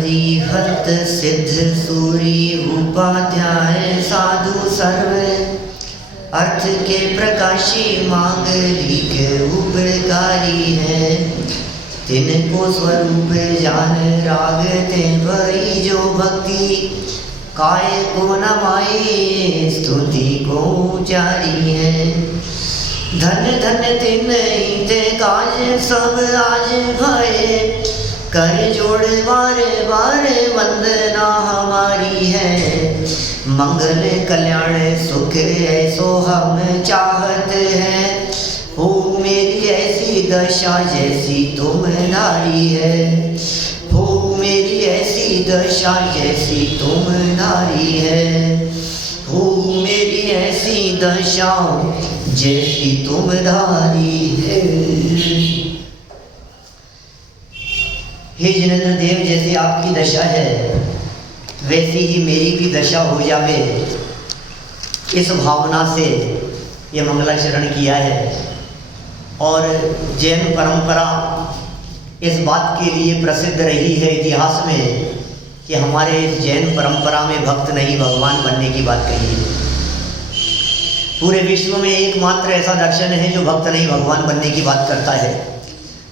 परिहत सिद्ध सूरी उपाध्याय साधु सर्व अर्थ के प्रकाशी मांगलिक उपकारी है। तिनको स्वरूप जान राग ते भई जो भक्ति काय को नमाए स्तुति को उचारी है। धन धन तिन ते काज सब आज भये कर जोड़ बार बार वंदना हमारी है। मंगल कल्याण सुख ऐसो हम चाहत हैं। हो मेरी ऐसी दशा जैसी तुम नारी है। हो मेरी ऐसी दशा जैसी तुम नारी है। हो मेरी ऐसी दशा जैसी तुम नारी है। हे जिनेंद्र देव, जैसी आपकी दशा है वैसी ही मेरी भी दशा हो जावे, इस भावना से ये मंगलाचरण किया है। और जैन परंपरा इस बात के लिए प्रसिद्ध रही है इतिहास में कि हमारे जैन परंपरा में भक्त नहीं भगवान बनने की बात कही है। पूरे विश्व में एकमात्र ऐसा दर्शन है जो भक्त नहीं भगवान बनने की बात करता है।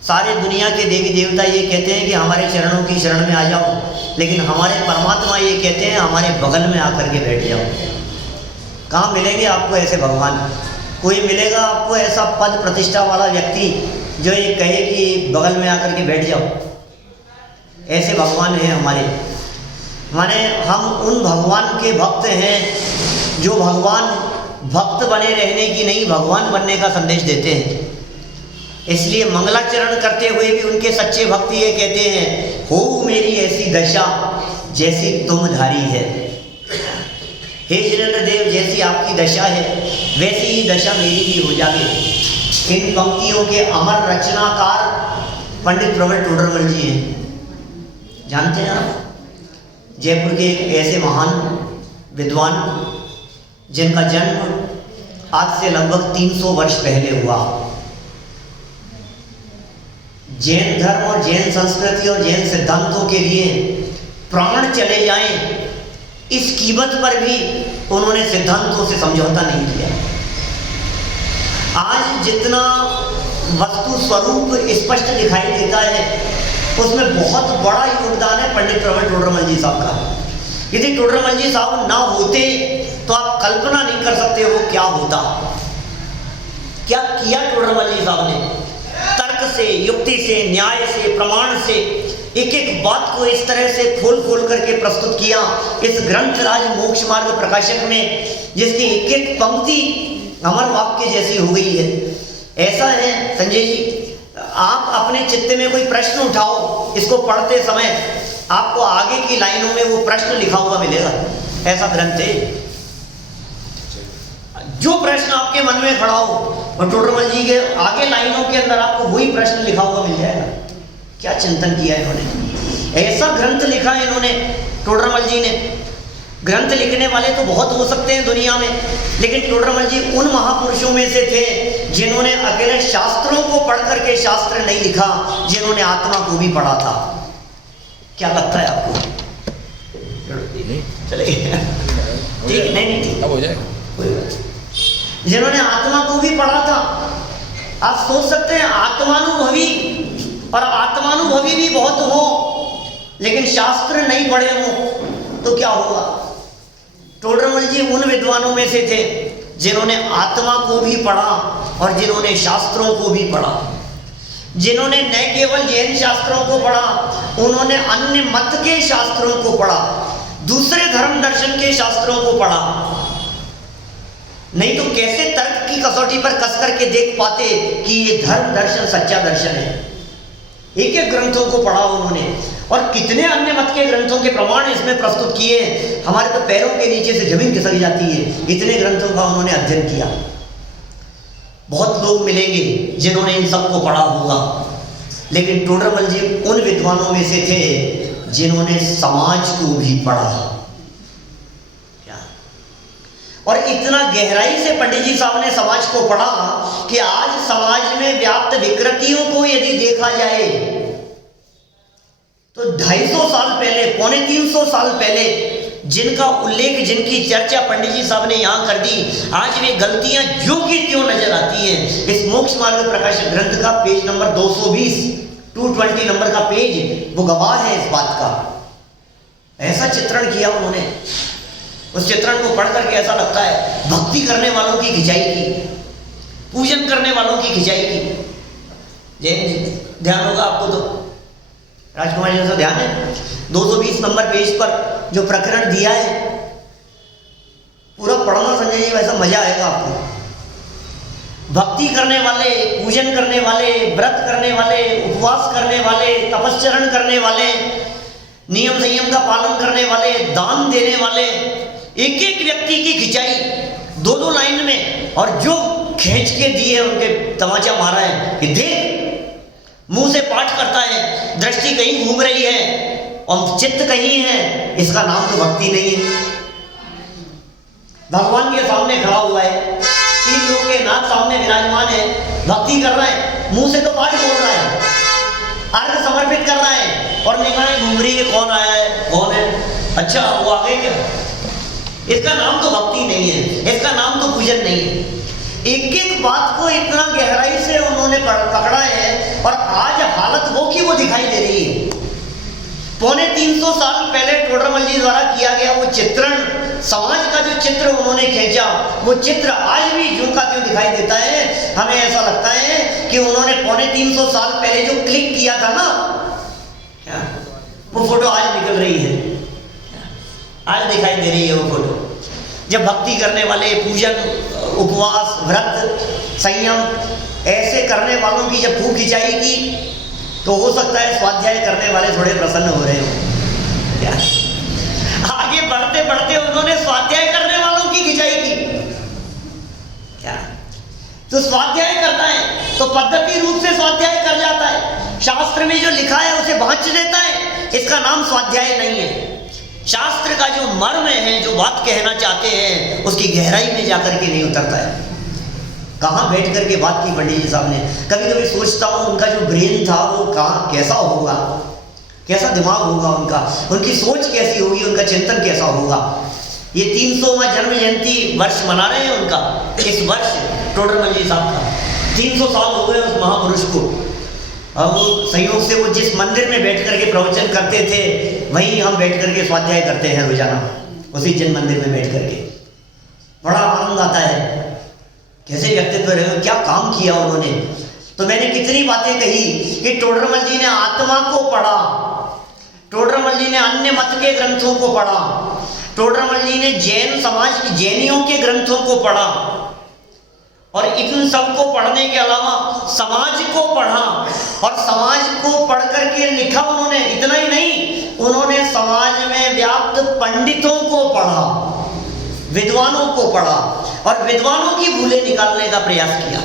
सारे दुनिया के देवी देवता ये कहते हैं कि हमारे चरणों की शरण में आ जाओ, लेकिन हमारे परमात्मा ये कहते हैं हमारे बगल में आकर के बैठ जाओ। कहाँ मिलेंगे आपको ऐसे भगवान? कोई मिलेगा आपको ऐसा पद प्रतिष्ठा वाला व्यक्ति जो ये कहे कि बगल में आकर के बैठ जाओ? ऐसे भगवान हैं हमारे। माने हम उन भगवान के भक्त हैं जो भगवान भक्त बने रहने की नहीं भगवान बनने का संदेश देते हैं। इसलिए मंगलाचरण करते हुए भी उनके सच्चे भक्त ये कहते हैं, हो मेरी ऐसी दशा जैसी तुम धारी है। हे जिनेंद्र देव, जैसी आपकी दशा है वैसी ही दशा मेरी भी हो जाए। इन पंक्तियों के अमर रचनाकार पंडित प्रवर टोडरमल जी हैं। जानते हैं आप? जयपुर के एक ऐसे महान विद्वान जिनका जन्म आज से लगभग 300 वर्ष पहले हुआ। जैन धर्म और जैन संस्कृति और जैन सिद्धांतों के लिए प्राण चले जाएं, इस कीमत पर भी उन्होंने सिद्धांतों से समझौता नहीं किया। आज जितना वस्तु स्वरूप स्पष्ट दिखाई देता है उसमें बहुत बड़ा योगदान है पंडित प्रवर टोडरमल जी साहब का। यदि टोडरमल जी साहब ना होते तो आप कल्पना नहीं कर सकते हो क्या होता। क्या किया टोडरमल जी साहब ने? तर्क से, युक्ति से, न्याय से, प्रमाण से एक एक बात को इस तरह से खोल खोल करके प्रस्तुत किया इस ग्रंथराज मोक्ष मार्ग प्रकाशक में, जिसकी एक एक पंक्ति अमर वाक्य जैसी हो गई है। ऐसा है संजय जी, आप अपने चित्त में कोई प्रश्न उठाओ, इसको पढ़ते समय आपको आगे की लाइनों में वो प्रश्न लिखा हुआ मिलेगा। ऐसा ग्रंथ है। जो प्रश्न आपके मन में खड़ा हो और टोडरमल जी के आगे लाइनों के अंदर आपको वही प्रश्न लिखा हुआ मिल जाएगा। क्या चिंतन किया इन्होंने, ऐसा ग्रंथ लिखा है इन्होंने टोडरमल जी ने। ग्रंथ लिखने वाले तो बहुत हो सकते हैं दुनिया में, लेकिन टोडरमल जी उन महापुरुषों में से थे जिन्होंने अकेले शास्त्रों को पढ़ करके शास्त्र नहीं लिखा, जिन्होंने आत्मा को भी पढ़ा था। क्या लगता है आपको? चलेगा ठीक? नहीं ठीक, अब हो जाएगा। जिन्होंने आत्मा को भी पढ़ा था। आप सोच सकते हैं आत्मानुभवी, और आत्मानुभवी भी बहुत हो लेकिन शास्त्र नहीं पढ़े हो तो क्या होगा? टोडरमल जी उन विद्वानों में से थे जिन्होंने आत्मा को भी पढ़ा और जिन्होंने शास्त्रों को भी पढ़ा। जिन्होंने न केवल जैन शास्त्रों को पढ़ा, उन्होंने अन्य मत के शास्त्रों को पढ़ा, दूसरे धर्म दर्शन के शास्त्रों को पढ़ा। नहीं तो कैसे तर्क की कसौटी पर कस करके देख पाते कि ये धर्म दर्शन सच्चा दर्शन है। एक एक ग्रंथों को पढ़ा उन्होंने, और कितने अन्य मत के ग्रंथों के प्रमाण इसमें प्रस्तुत किए। हमारे तो पैरों के नीचे से जमीन खिसक जाती है, इतने ग्रंथों का उन्होंने अध्ययन किया। बहुत लोग मिलेंगे जिन्होंने इन सबको पढ़ा होगा, लेकिन टोडरमल जी उन विद्वानों में से थे जिन्होंने समाज को भी पढ़ा। और इतना गहराई से पंडित जी साहब ने समाज को पढ़ा कि आज समाज में व्याप्त विकृतियों को यदि देखा जाए तो 250 साल पहले, पौने 300 साल पहले जिनका उल्लेख, जिनकी चर्चा पंडित जी साहब ने यहाँ कर दी, आज वे गलतियां जो की त्यों नजर आती हैं। इस मोक्ष मार्ग प्रकाशन ग्रंथ का पेज नंबर 220 220 नंबर का पेज वो गवाह है इस बात का। ऐसा चित्रण किया उन्होंने, उस चित्रण को पढ़ करके ऐसा लगता है भक्ति करने वालों की खिंचाई की, पूजन करने वालों की खिंचाई की। जैन ध्यान होगा आपको, तो राजकुमार जी से ध्यान है, 220 नंबर पेज पर जो प्रकरण दिया है पूरा पढ़ना संजय जी, वैसा मजा आएगा आपको। भक्ति करने वाले, पूजन करने वाले, व्रत करने वाले, उपवास करने वाले, तपस्चरण करने वाले, नियम संयम का पालन करने वाले, दान देने वाले, एक एक व्यक्ति की खिंचाई 2-2 लाइन में, और जो खींच के दिए उनके तमाचा मारा है कि देख, मुंह से पाठ करता है, दृष्टि कहीं घूम रही है और चित्त कहीं है, इसका नाम तो भक्ति नहीं है। भगवान के सामने खड़ा हुआ है, 3 लोग के नाथ सामने विराजमान है, भक्ति कर रहा है, मुंह से तो पाठ बोल रहा है, अर्घ समर्पित कर रहा है, और निगाहें घूम रही है, कौन आया है, कौन है, अच्छा वो आ गए क्या? इसका नाम तो भक्ति नहीं है, इसका नाम तो पूजन नहीं है। एक एक बात को इतना गहराई से उन्होंने पकड़ा है, और आज हालत वो की वो दिखाई दे रही है। पौने 300 साल पहले टोडरमल जी द्वारा किया गया वो चित्रण, समाज का जो चित्र उन्होंने खींचा, वो चित्र आज भी यूं का त्यों दिखाई देता है। हमें ऐसा लगता है कि उन्होंने पौने 300 साल पहले जो क्लिक किया था ना, क्या वो फोटो आज निकल रही है, आज दिखाई दे रही है वो फोटो। जब भक्ति करने वाले, पूजन, उपवास, व्रत, संयम ऐसे करने वालों की जब फूक खिंचाई की, तो हो सकता है स्वाध्याय करने वाले थोड़े प्रसन्न हो रहे हो। क्या आगे बढ़ते बढ़ते उन्होंने स्वाध्याय करने वालों की खिंचाई की। क्या तो स्वाध्याय करता है तो पद्धति रूप से स्वाध्याय कर जाता है, शास्त्र में जो लिखा है उसे बांच देता है, इसका नाम स्वाध्याय नहीं है। शास्त्र का जो मर्म है, जो बात कहना चाहते हैं, उसकी गहराई में जाकर के नहीं उतरता है। कहाँ बैठ करके बात की पंडित जी साहब ने। कभी कभी सोचता हूँ उनका जो ब्रेन था वो कहाँ, कैसा होगा, कैसा दिमाग होगा उनका, उनकी सोच कैसी होगी, उनका चिंतन कैसा होगा। ये 300वां जन्म जयंती वर्ष मना रहे हैं उनका, इस वर्ष टोडरमल जी साहब का 300 साल हो गए उस महापुरुष को। और वो संयोग से वो जिस मंदिर में बैठ करके प्रवचन करते थे, वहीं हम बैठ करके स्वाध्याय करते हैं रोजाना, उसी जैन मंदिर में बैठ करके। बड़ा आनंद आता है, कैसे व्यक्तित्व रहे, क्या काम किया उन्होंने। तो मैंने कितनी बातें कही कि टोडरमल जी ने आत्मा को पढ़ा, टोडरमल जी ने अन्य मत के ग्रंथों को पढ़ा, टोडरमल जी ने जैन समाज की, जैनियों के ग्रंथों को पढ़ा, और इन सब को पढ़ने के अलावा समाज को पढ़ा, और समाज को पढ़ करके लिखा उन्होंने। इतना ही नहीं, उन्होंने समाज में व्याप्त पंडितों को पढ़ा, विद्वानों को पढ़ा, और विद्वानों की भूलें निकालने का प्रयास किया।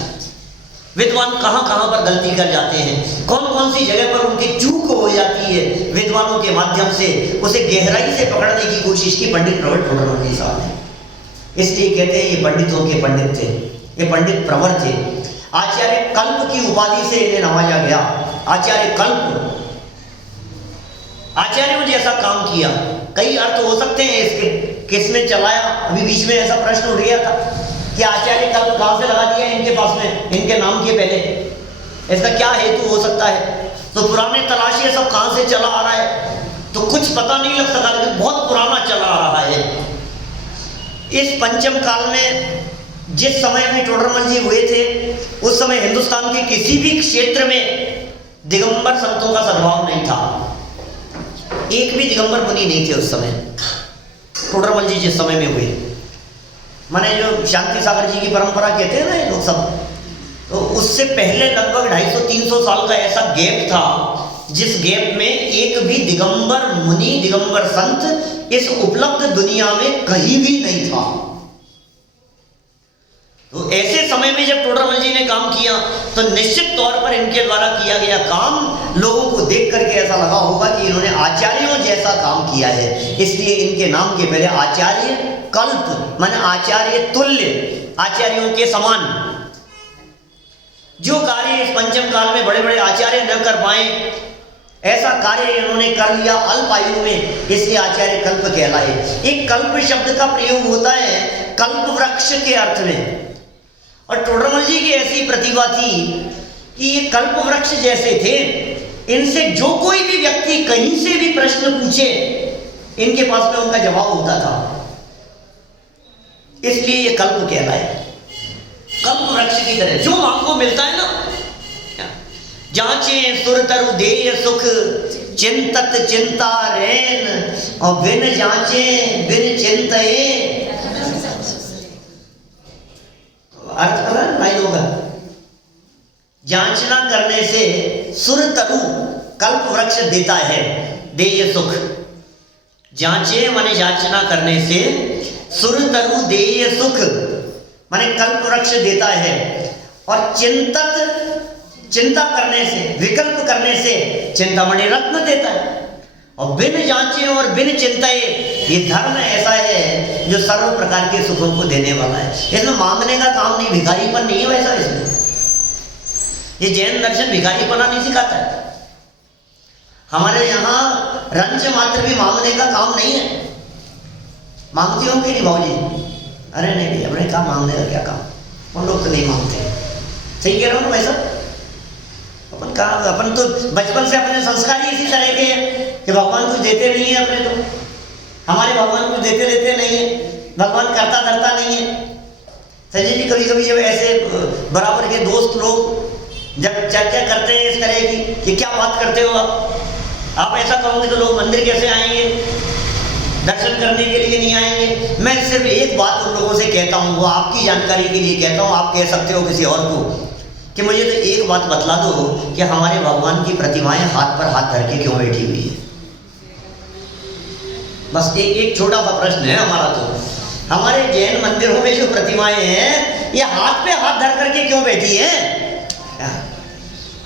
विद्वान कहाँ कहाँ पर गलती कर जाते हैं, कौन कौन सी जगह पर उनकी चूक हो जाती है, विद्वानों के माध्यम से उसे गहराई से पकड़ने की कोशिश की पंडित प्रवर टोडरमल जी साहब ने। इसलिए कहते हैं ये पंडितों के पंडित थे, ये पंडित प्रवर थे। आचार्य कल्प की उपाधि से इन्हें नवाजा गया, आचार्य कल्प। आचार्यों जैसा काम किया, कई अर्थ हो सकते हैं इसके, किसने चलाया। अभी बीच में ऐसा प्रश्न उठ गया था कि आचार्य कल्प कहाँ से लगा दिया इनके पास में, इनके नाम के पहले, इसका क्या हेतु हो सकता है। तो पुराने तलाशी सब कहाँ से चला आ रहा है, तो कुछ पता नहीं लग सका, लेकिन बहुत पुराना चला आ रहा है। इस पंचम काल में जिस समय में टोडरमल जी हुए थे, उस समय हिंदुस्तान के किसी भी क्षेत्र में दिगंबर संतों का सद्भाव नहीं था, एक भी दिगंबर मुनि नहीं थे उस समय। टोडरमल जी जिस समय में हुए, माने जो शांति सागर जी की परंपरा कहते हैं ना ये लोग सब, तो उससे पहले लगभग 250-300 साल का ऐसा गैप था, जिस गैप में एक भी दिगंबर मुनि, दिगंबर संत इस उपलब्ध दुनिया में कहीं भी नहीं था। तो ऐसे समय में जब टोडरमल जी ने काम किया, तो निश्चित तौर पर इनके द्वारा किया गया काम लोगों को देख करके ऐसा लगा होगा कि इन्होंने आचार्यों जैसा काम किया है। इसलिए इनके नाम के पहले आचार्य कल्प, माने आचार्य तुल्य, आचार्यों के समान। जो कार्य इस पंचम काल में बड़े बड़े आचार्य न कर पाए, ऐसा कार्य इन्होंने कर लिया अल्प आयु में, इसलिए आचार्य कल्प कहलाए। एक कल्प शब्द का प्रयोग होता है कल्प वृक्ष के अर्थ में, और टोडरमल जी की ऐसी प्रतिभा थी कि ये कल्प वृक्ष जैसे थे, इनसे जो कोई भी व्यक्ति कहीं से भी प्रश्न पूछे इनके पास में उनका जवाब होता था, इसलिए ये कल्प कहलाए। कल्प वृक्ष की तरह जो मांगो मिलता है ना, जांचे सुर तरु देय सुख चिंतत चिंता रैन, और बिन जांचे बिन चिंतये, अर्थ पता नहीं होगा। जांचना करने से सुर तरु कल्प वृक्ष देता है देय सुख। जांचे माने जांचना करने से, सुर तरु देय सुख माने कल्प वृक्ष देता है, और चिंतत चिंता करने से, विकल्प करने से चिंतामणि रत्न देता है। और बिन जांचे और बिन चिंताए, ये धर्म ऐसा है जो सर्व प्रकार के सुखों को देने वाला है। इसमें मांगने का काम नहीं, भिखारीपन नहीं है वैसा इसमें। ये जैन दर्शन भिखारीपना नहीं सिखाता है। हमारे यहाँ रंच मात्र भी मांगने का काम नहीं है। मांगती होंगे नहीं भाजी? अरे नहीं भैया, अपने काम मांगने का क्या काम, उन लोग तो नहीं मांगते। सही कह रहा हूँ ना भाई साहब? अपन तो बचपन से अपने संस्कार ही इसी तरह के हैं कि भगवान कुछ देते नहीं है अपने, तो हमारे भगवान कुछ देते नहीं है, भगवान करता धरता नहीं है। संजय जी कभी कभी जब ऐसे बराबर के दोस्त लोग जब चर्चा करते हैं इस तरह की कि क्या बात करते हो आप ऐसा कहोगे तो लोग मंदिर कैसे आएंगे, दर्शन करने के लिए नहीं आएंगे। मैं सिर्फ एक बात उन लोगों से कहता हूँ, वो आपकी जानकारी के लिए कहता हूँ, आप कह सकते हो किसी और को, कि मुझे तो एक बात बतला दो कि हमारे भगवान की प्रतिमाएं हाथ पर हाथ धर के क्यों बैठी हुई है। बस एक छोटा सा प्रश्न है हमारा। तो हमारे जैन मंदिरों में जो प्रतिमाएं हैं ये हाथ पे हाथ धर करके क्यों बैठी है?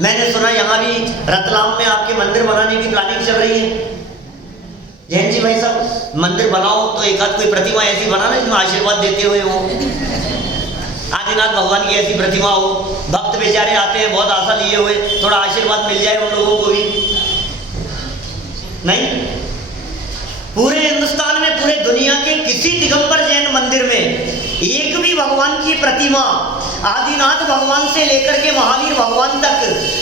मैंने सुना यहाँ भी रतलाम में आपके मंदिर बनाने की प्लानिंग चल रही है। जैन जी भाई साहब, मंदिर बनाओ तो एक आध कोई प्रतिमा ऐसी बनाना जिसमें आशीर्वाद देते हुए हो, आदिनाथ भगवान की ऐसी प्रतिमा हो। भक्त बेचारे आते हैं बहुत आशा लिए हुए, थोड़ा आशीर्वाद मिल जाए उन लोगों को भी। नहीं, पूरे हिंदुस्तान में, पूरे दुनिया के किसी दिगंबर जैन मंदिर में एक भी भगवान की प्रतिमा, आदिनाथ भगवान से लेकर के महावीर भगवान तक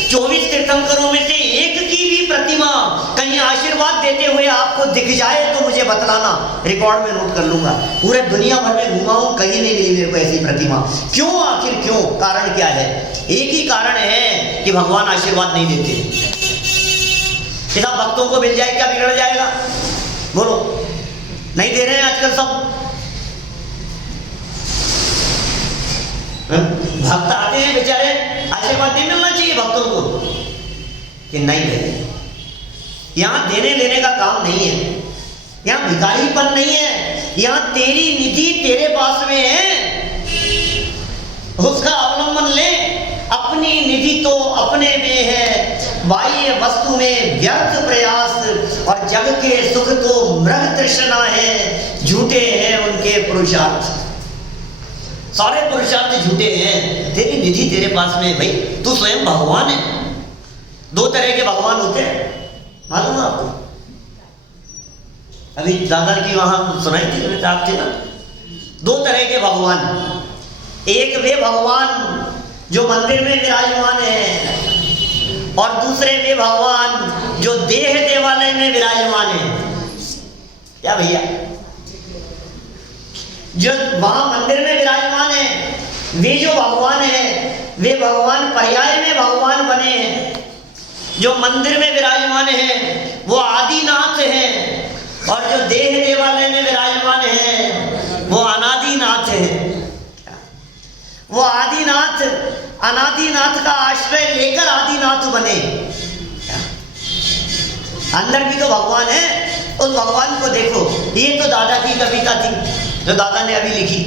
24 तीर्थंकरों में से एक की भी प्रतिमा कहीं आशीर्वाद देते हुए आपको दिख जाए तो मुझे बतलाना, रिकॉर्ड में नोट कर लूंगा। पूरे दुनिया भर में घुमा हूं, कहीं नहीं मिली मेरे को ऐसी प्रतिमा। क्यों? आखिर क्यों? कारण क्या है? एक ही कारण है कि भगवान आशीर्वाद नहीं देते। किताब भक्तों को मिल जाए क्या बिगड़ जाएगा? बोलो, नहीं दे रहे हैं आजकल सब। भक्त आते हैं बेचारे, आशीर्वाद नहीं मिलना चाहिए भक्तों को कि नहीं दे। यहां देने लेने का काम नहीं है, यहां भिखारीपन नहीं है, यहां तेरी निधि तेरे पास में है, उसका अवलंबन ले। अपनी निधि तो अपने में है, बाह्य वस्तु में व्यर्थ प्रयास, और जग के सुख तो मृग तृष्णा है, झूठे हैं उनके पुरुषार्थ। सारे पुरुषार्थ झूठे हैं, तेरी निधि तेरे पास में है भाई, तू स्वयं भगवान है। दो तरह के भगवान होते हैं, मालूम है आपको? अभी दादा की वहां सुनाई थी, आप थे ना? दो तरह के भगवान, एक वे भगवान जो मंदिर में विराजमान है, और दूसरे वे भगवान जो देह देवालय में विराजमान है। क्या भैया? जो वहां मंदिर में विराजमान है वे जो भगवान है, वे भगवान पर्याय में भगवान बने हैं। जो मंदिर में विराजमान है वो आदिनाथ है, और जो देह देवालय में विराजमान है वो अनादिनाथ है। वो आदिनाथ अनादिनाथ का आश्रय लेकर आदिनाथ बने। अंदर भी तो भगवान है, उस भगवान को देखो। ये तो दादा की कविता थी जो दादा ने अभी लिखी।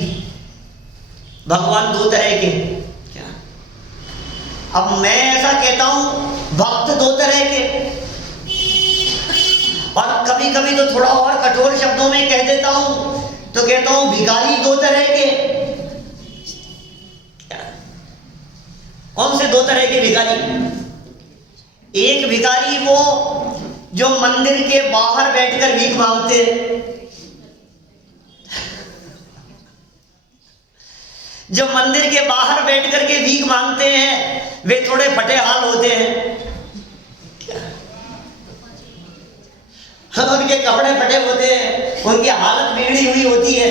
भगवान दो तरह के। क्या? अब मैं ऐसा कहता हूं, भक्त दो तरह के, और कभी कभी तो थोड़ा और कठोर शब्दों में कह देता हूं तो कहता हूं भिखारी दो तरह के। कौन से दो तरह के भिखारी? एक भिखारी वो जो मंदिर के बाहर बैठकर भीख मांगते, जो मंदिर के बाहर बैठ करके भीख मांगते हैं वे थोड़े फटे हाल होते हैं। उनके कपड़े फटे होते हैं, उनकी हालत बिगड़ी हुई होती है,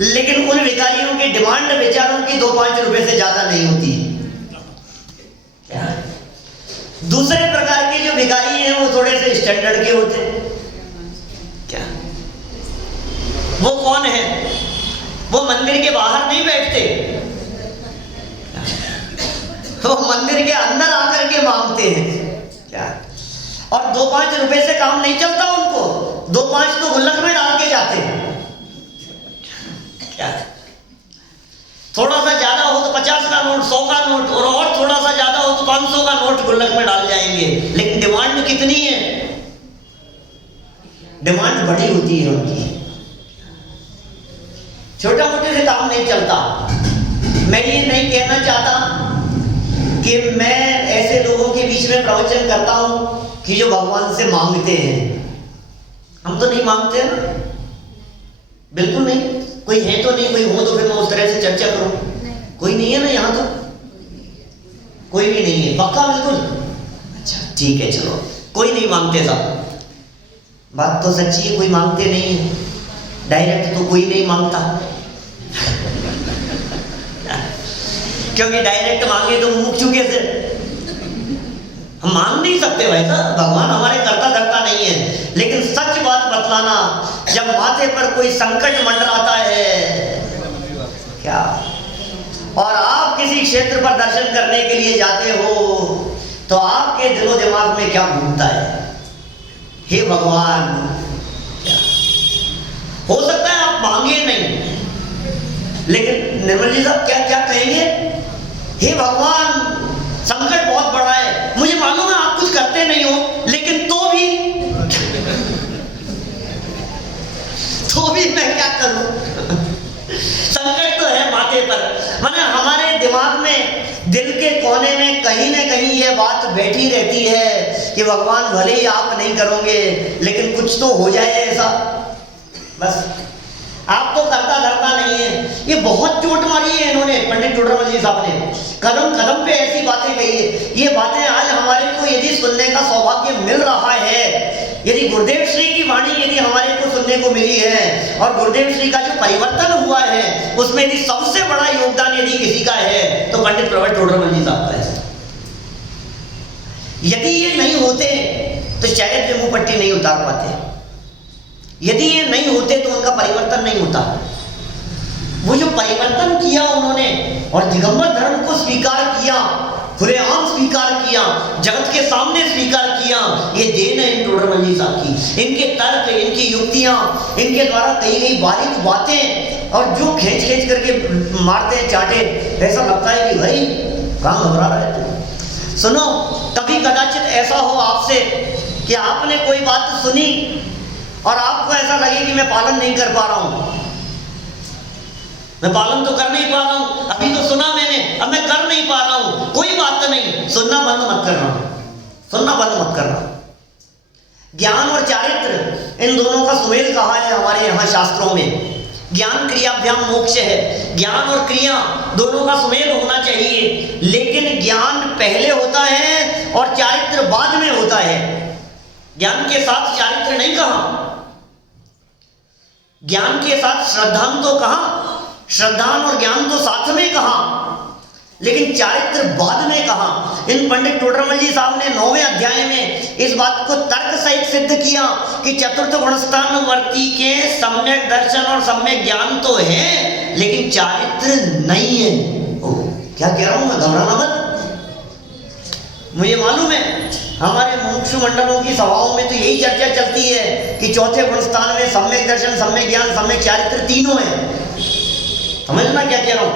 लेकिन उन भिखारियों की डिमांड बेचारों की 2-5 रुपए से ज्यादा नहीं होती। क्या दूसरे प्रकार के जो भिखारी हैं वो थोड़े से स्टैंडर्ड के होते हैं। क्या वो कौन है? वो मंदिर के बाहर नहीं बैठते, वो मंदिर के अंदर आकर के मांगते हैं। क्या और 2-5 रुपए से काम नहीं चलता उनको, 2-5 तो गुल्लक में डाल के जाते हैं। क्या थोड़ा सा ज्यादा हो तो 50 का नोट, 100 का नोट, और थोड़ा सा ज्यादा हो तो 500 का नोट गुल्लक में डाल जाएंगे। लेकिन डिमांड कितनी है? डिमांड बड़ी होती है उनकी, छोटा मोटे से काम नहीं चलता। मैं ये नहीं कहना चाहता कि मैं ऐसे लोगों के बीच में प्रवचन करता हूं कि जो भगवान से मांगते हैं। हम तो नहीं मांगते ना, बिल्कुल नहीं। कोई है तो नहीं, कोई हो तो फिर मैं उस तरह से चर्चा करूं। कोई नहीं है ना यहाँ तो, कोई भी नहीं है पक्का, बिल्कुल। अच्छा ठीक है, चलो कोई नहीं मांगते साहब, बात तो सच्ची है, कोई मांगते नहीं है। डायरेक्ट तो कोई नहीं मांगता क्योंकि डायरेक्ट मांगे तो मुंह चुके से हम मांग नहीं सकते भाई साहब, भगवान हमारे करता धरता नहीं है। लेकिन सच बात बतलाना, जब माथे पर कोई संकट मंडराता है क्या, और आप किसी क्षेत्र पर दर्शन करने के लिए जाते हो, तो आपके दिलो दिमाग में क्या घूमता है? हे भगवान, क्या हो सकता है आप मांगे नहीं, लेकिन निर्मल जी साहब क्या क्या कहेंगे? हे भगवान, संकट बहुत बड़ा है, मुझे मालूम है आप कुछ करते नहीं हो, लेकिन तो भी मैं क्या करूं? संकट तो है माथे पर। माने हमारे दिमाग में, दिल के कोने में कहीं ना कहीं ये बात बैठी रहती है कि भगवान भले ही आप नहीं करोगे, लेकिन कुछ तो हो जाए ऐसा, बस आप तो करता धरता नहीं है। ये बहुत चोट मारी है इन्होंने, पंडित टोडरमल जी साहब ने कदम कदम पे ऐसी बातें कही है। ये बातें आज हमारे को यदि सुनने का सौभाग्य मिल रहा है, यदि गुरुदेव श्री की वाणी यदि हमारे को सुनने को मिली है, और गुरुदेव श्री का जो परिवर्तन हुआ है उसमें यदि सबसे बड़ा योगदान यदि किसी का है तो पंडित प्रवट टोडरमल जी साहब का है। यदि ये नहीं होते तो शायद ये मुंह पट्टी नहीं उतार पाते, यदि ये नहीं होते तो उनका परिवर्तन नहीं होता। वो जो परिवर्तन किया उन्होंने, और दिगंबर धर्म को स्वीकार किया, खुलेआम स्वीकार किया, जगत के सामने स्वीकार किया, ये देन है इन टोडरमल जी साहब की। इनके तर्क, इनकी युक्तियां, इनके द्वारा कही गई बारीक बातें, और जो खींच खींच करके मारते हैं चाटे, ऐसा लगता है कि भाई कहाँ घबरा रहा है तू। सुनो, कभी कदाचित ऐसा हो आपसे कि आपने कोई बात सुनी और आपको ऐसा लगे कि मैं पालन नहीं कर पा रहा हूं, मैं पालन तो कर नहीं पा रहा हूं, अभी तो सुना मैंने, अब मैं कर नहीं पा रहा हूं। कोई बात नहीं, सुनना बंद मत करना, सुनना बंद मत करना। ज्ञान और चारित्र, इन दोनों का सुमेल कहा है हमारे यहाँ शास्त्रों में। ज्ञान क्रियाभ्याम मोक्ष है, ज्ञान और क्रिया दोनों का सुमेल होना चाहिए, लेकिन ज्ञान पहले होता है और चारित्र बाद में होता है। ज्ञान के साथ चारित्र नहीं कहा, ज्ञान के साथ श्रद्धान तो कहा, श्रद्धान और ज्ञान तो साथ में कहा, लेकिन चारित्र बाद में कहा। इन पंडित टोडरमल जी साहब ने 9वें अध्याय में इस बात को तर्क सहित सिद्ध किया कि चतुर्थ गुणस्थान वर्ती के सम्यक दर्शन और सम्यक ज्ञान तो है, लेकिन चारित्र नहीं है। क्या कह रहा हूं मैं, घबराना मत। मुझे मालूम है हमारे मुमुक्षु मंडलों की सभाओं में तो यही चर्चा चलती है कि चौथे गुणस्थान में सम्यक दर्शन, सम्यक ज्ञान, सम्यक चारित्र तीनों है। समझना क्या कह रहा हूं?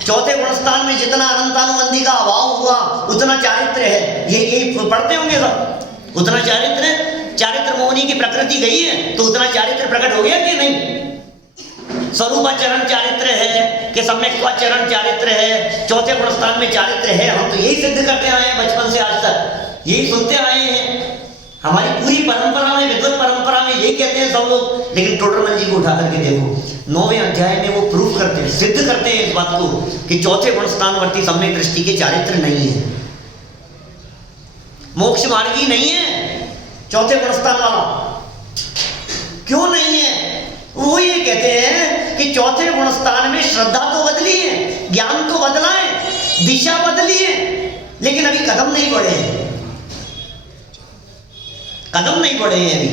चौथे गुणस्थान में जितना अनंतानुबंधी का अभाव हुआ उतना चारित्र है, ये यही पढ़ते होंगे सब, उतना चारित्र है। चारित्र मोहनी की प्रकृति गई है तो उतना चारित्र प्रकट हो गया कि नहीं? स्वरूपाचरण चारित्र है कि सम्यक्त्वाचरण चारित्र है, चौथे गुणस्थान में चारित्र है। हम तो यही सिद्ध करते आए हैं बचपन से आज तक, यही सुनते आए हैं। हमारी पूरी परंपरा में, विद्वत परंपरा में यही कहते हैं सब लोग। लेकिन टोडरमल जी को उठा करके देखो, 9वें अध्याय में वो प्रूफ करते हैं, सिद्ध करते हैं इस बात को कि चौथे गुणस्थानवर्ती सम्यक दृष्टि के चारित्र नहीं है, मोक्ष मार्गी नहीं है चौथे गुणस्थान वाला। क्यों नहीं है? वो ये कहते हैं कि चौथे गुणस्थान में श्रद्धा तो बदली है, ज्ञान तो बदला है, दिशा बदली है, लेकिन अभी कदम नहीं बढ़े हैं, कदम नहीं बढ़े हैं अभी।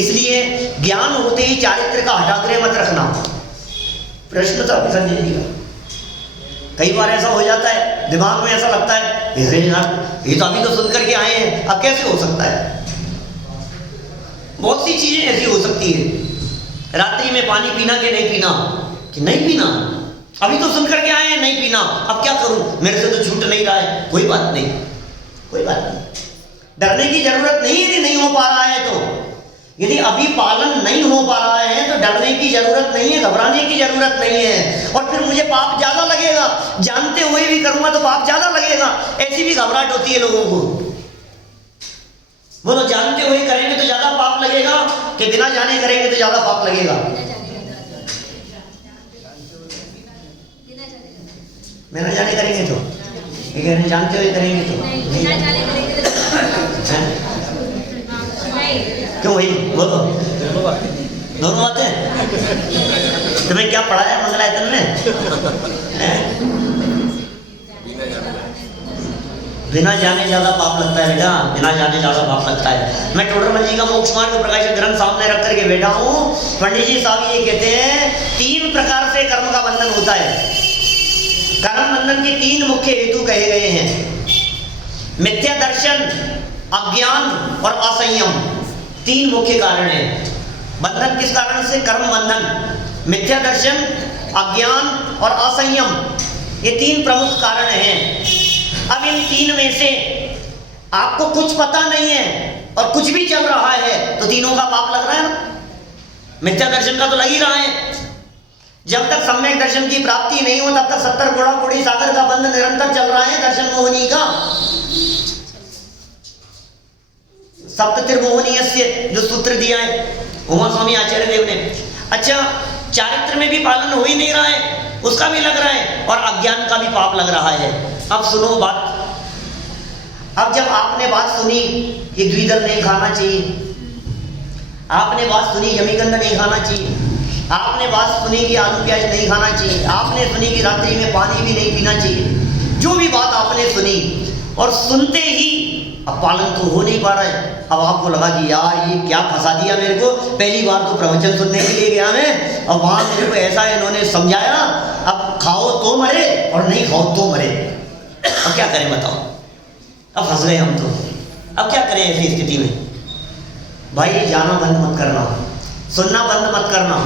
इसलिए ज्ञान होते ही चारित्र का हठाग्रह मत रखना। प्रश्न था संजय जी का, कई बार ऐसा हो जाता है, दिमाग में ऐसा लगता है अरे यार ये तो अभी तो सुन करके आए हैं, अब कैसे हो सकता है। बहुत सी चीजें ऐसी हो सकती है, रात्रि में पानी पीना कि नहीं पीना, कि नहीं पीना, अभी तो सुन करके आए हैं नहीं पीना, अब क्या करूं, मेरे से तो छूट नहीं रहा है। कोई बात नहीं, कोई बात नहीं, डरने की जरूरत नहीं है। यदि नहीं हो पा रहा है तो, यदि अभी पालन नहीं हो पा रहा है तो डरने की जरूरत नहीं है, घबराने की जरूरत नहीं है। और फिर मुझे पाप ज्यादा लगेगा, जानते हुए भी करूंगा तो पाप ज्यादा लगेगा, ऐसी भी घबराहट होती है लोगों को। बोलो जानते हुए करेंगे तो ज्यादा पाप लगेगा कि बिना जाने करेंगे तो ज्यादा पाप लगेगा? बिना जाने करेंगे तो, जानते हुए करेंगे तो क्यों भाई बोलो, दोनों बातें। तुम्हें क्या पढ़ा है मंगलायतन में? बिना जाने ज्यादा पाप लगता है बेटा, बिना जाने ज्यादा पाप लगता है। मैं टोडरमल जी का मोक्ष मार्ग प्रकाशित ग्रंथ सामने रख करके बैठा हूँ। पंडित जी साहब ये कहते हैं 3 प्रकार से कर्म का बंधन होता है। कर्म बंधन के 3 मुख्य हेतु कहे गए हैं, मिथ्या दर्शन, अज्ञान और असंयम। 3 मुख्य कारण हैं बंधन। किस कारण से? कर्म बंधन, मिथ्या दर्शन, अज्ञान और असंयम, ये 3 प्रमुख कारण हैं। अब इन 3 में से आपको कुछ पता नहीं है और कुछ भी चल रहा है तो तीनों का पाप लग रहा है ना। मिथ्या दर्शन का तो लग ही रहा है। जब तक सम्यक दर्शन की प्राप्ति नहीं हो तब तक 70 घोड़ा घोड़ी सागर का बंध निरंतर चल रहा है दर्शन मोहनी का। सप्त त्रिमोहनीयस्य जो सूत्र दिया है उमा स्वामी आचार्य देव ने। अच्छा, चारित्र में भी पालन हो ही नहीं रहा है, उसका भी लग रहा है और अज्ञान का भी पाप लग रहा है। अब सुनो बात। अब जब आपने बात सुनी कि द्विदल नहीं खाना चाहिए, आपने बात सुनी यमीगंध नहीं खाना चाहिए, आपने बात सुनी कि आलू प्याज नहीं खाना चाहिए, आपने सुनी कि रात्रि में पानी भी नहीं पीना चाहिए, जो भी बात आपने सुनी और सुनते ही अब पालन तो हो नहीं पा रहा है। अब आपको लगा कि यार ये क्या फंसा दिया मेरे को, पहली बार तो प्रवचन सुनने के लिए गया मैं और वहां मेरे को ऐसा इन्होंने समझाया, अब खाओ तो मरे और नहीं खाओ तो मरे। अब क्या करें बताओ, अब फंस गए हम तो। अब क्या करें ऐसी स्थिति में? भाई जाना बंद मत करना, सुनना बंद मत करना।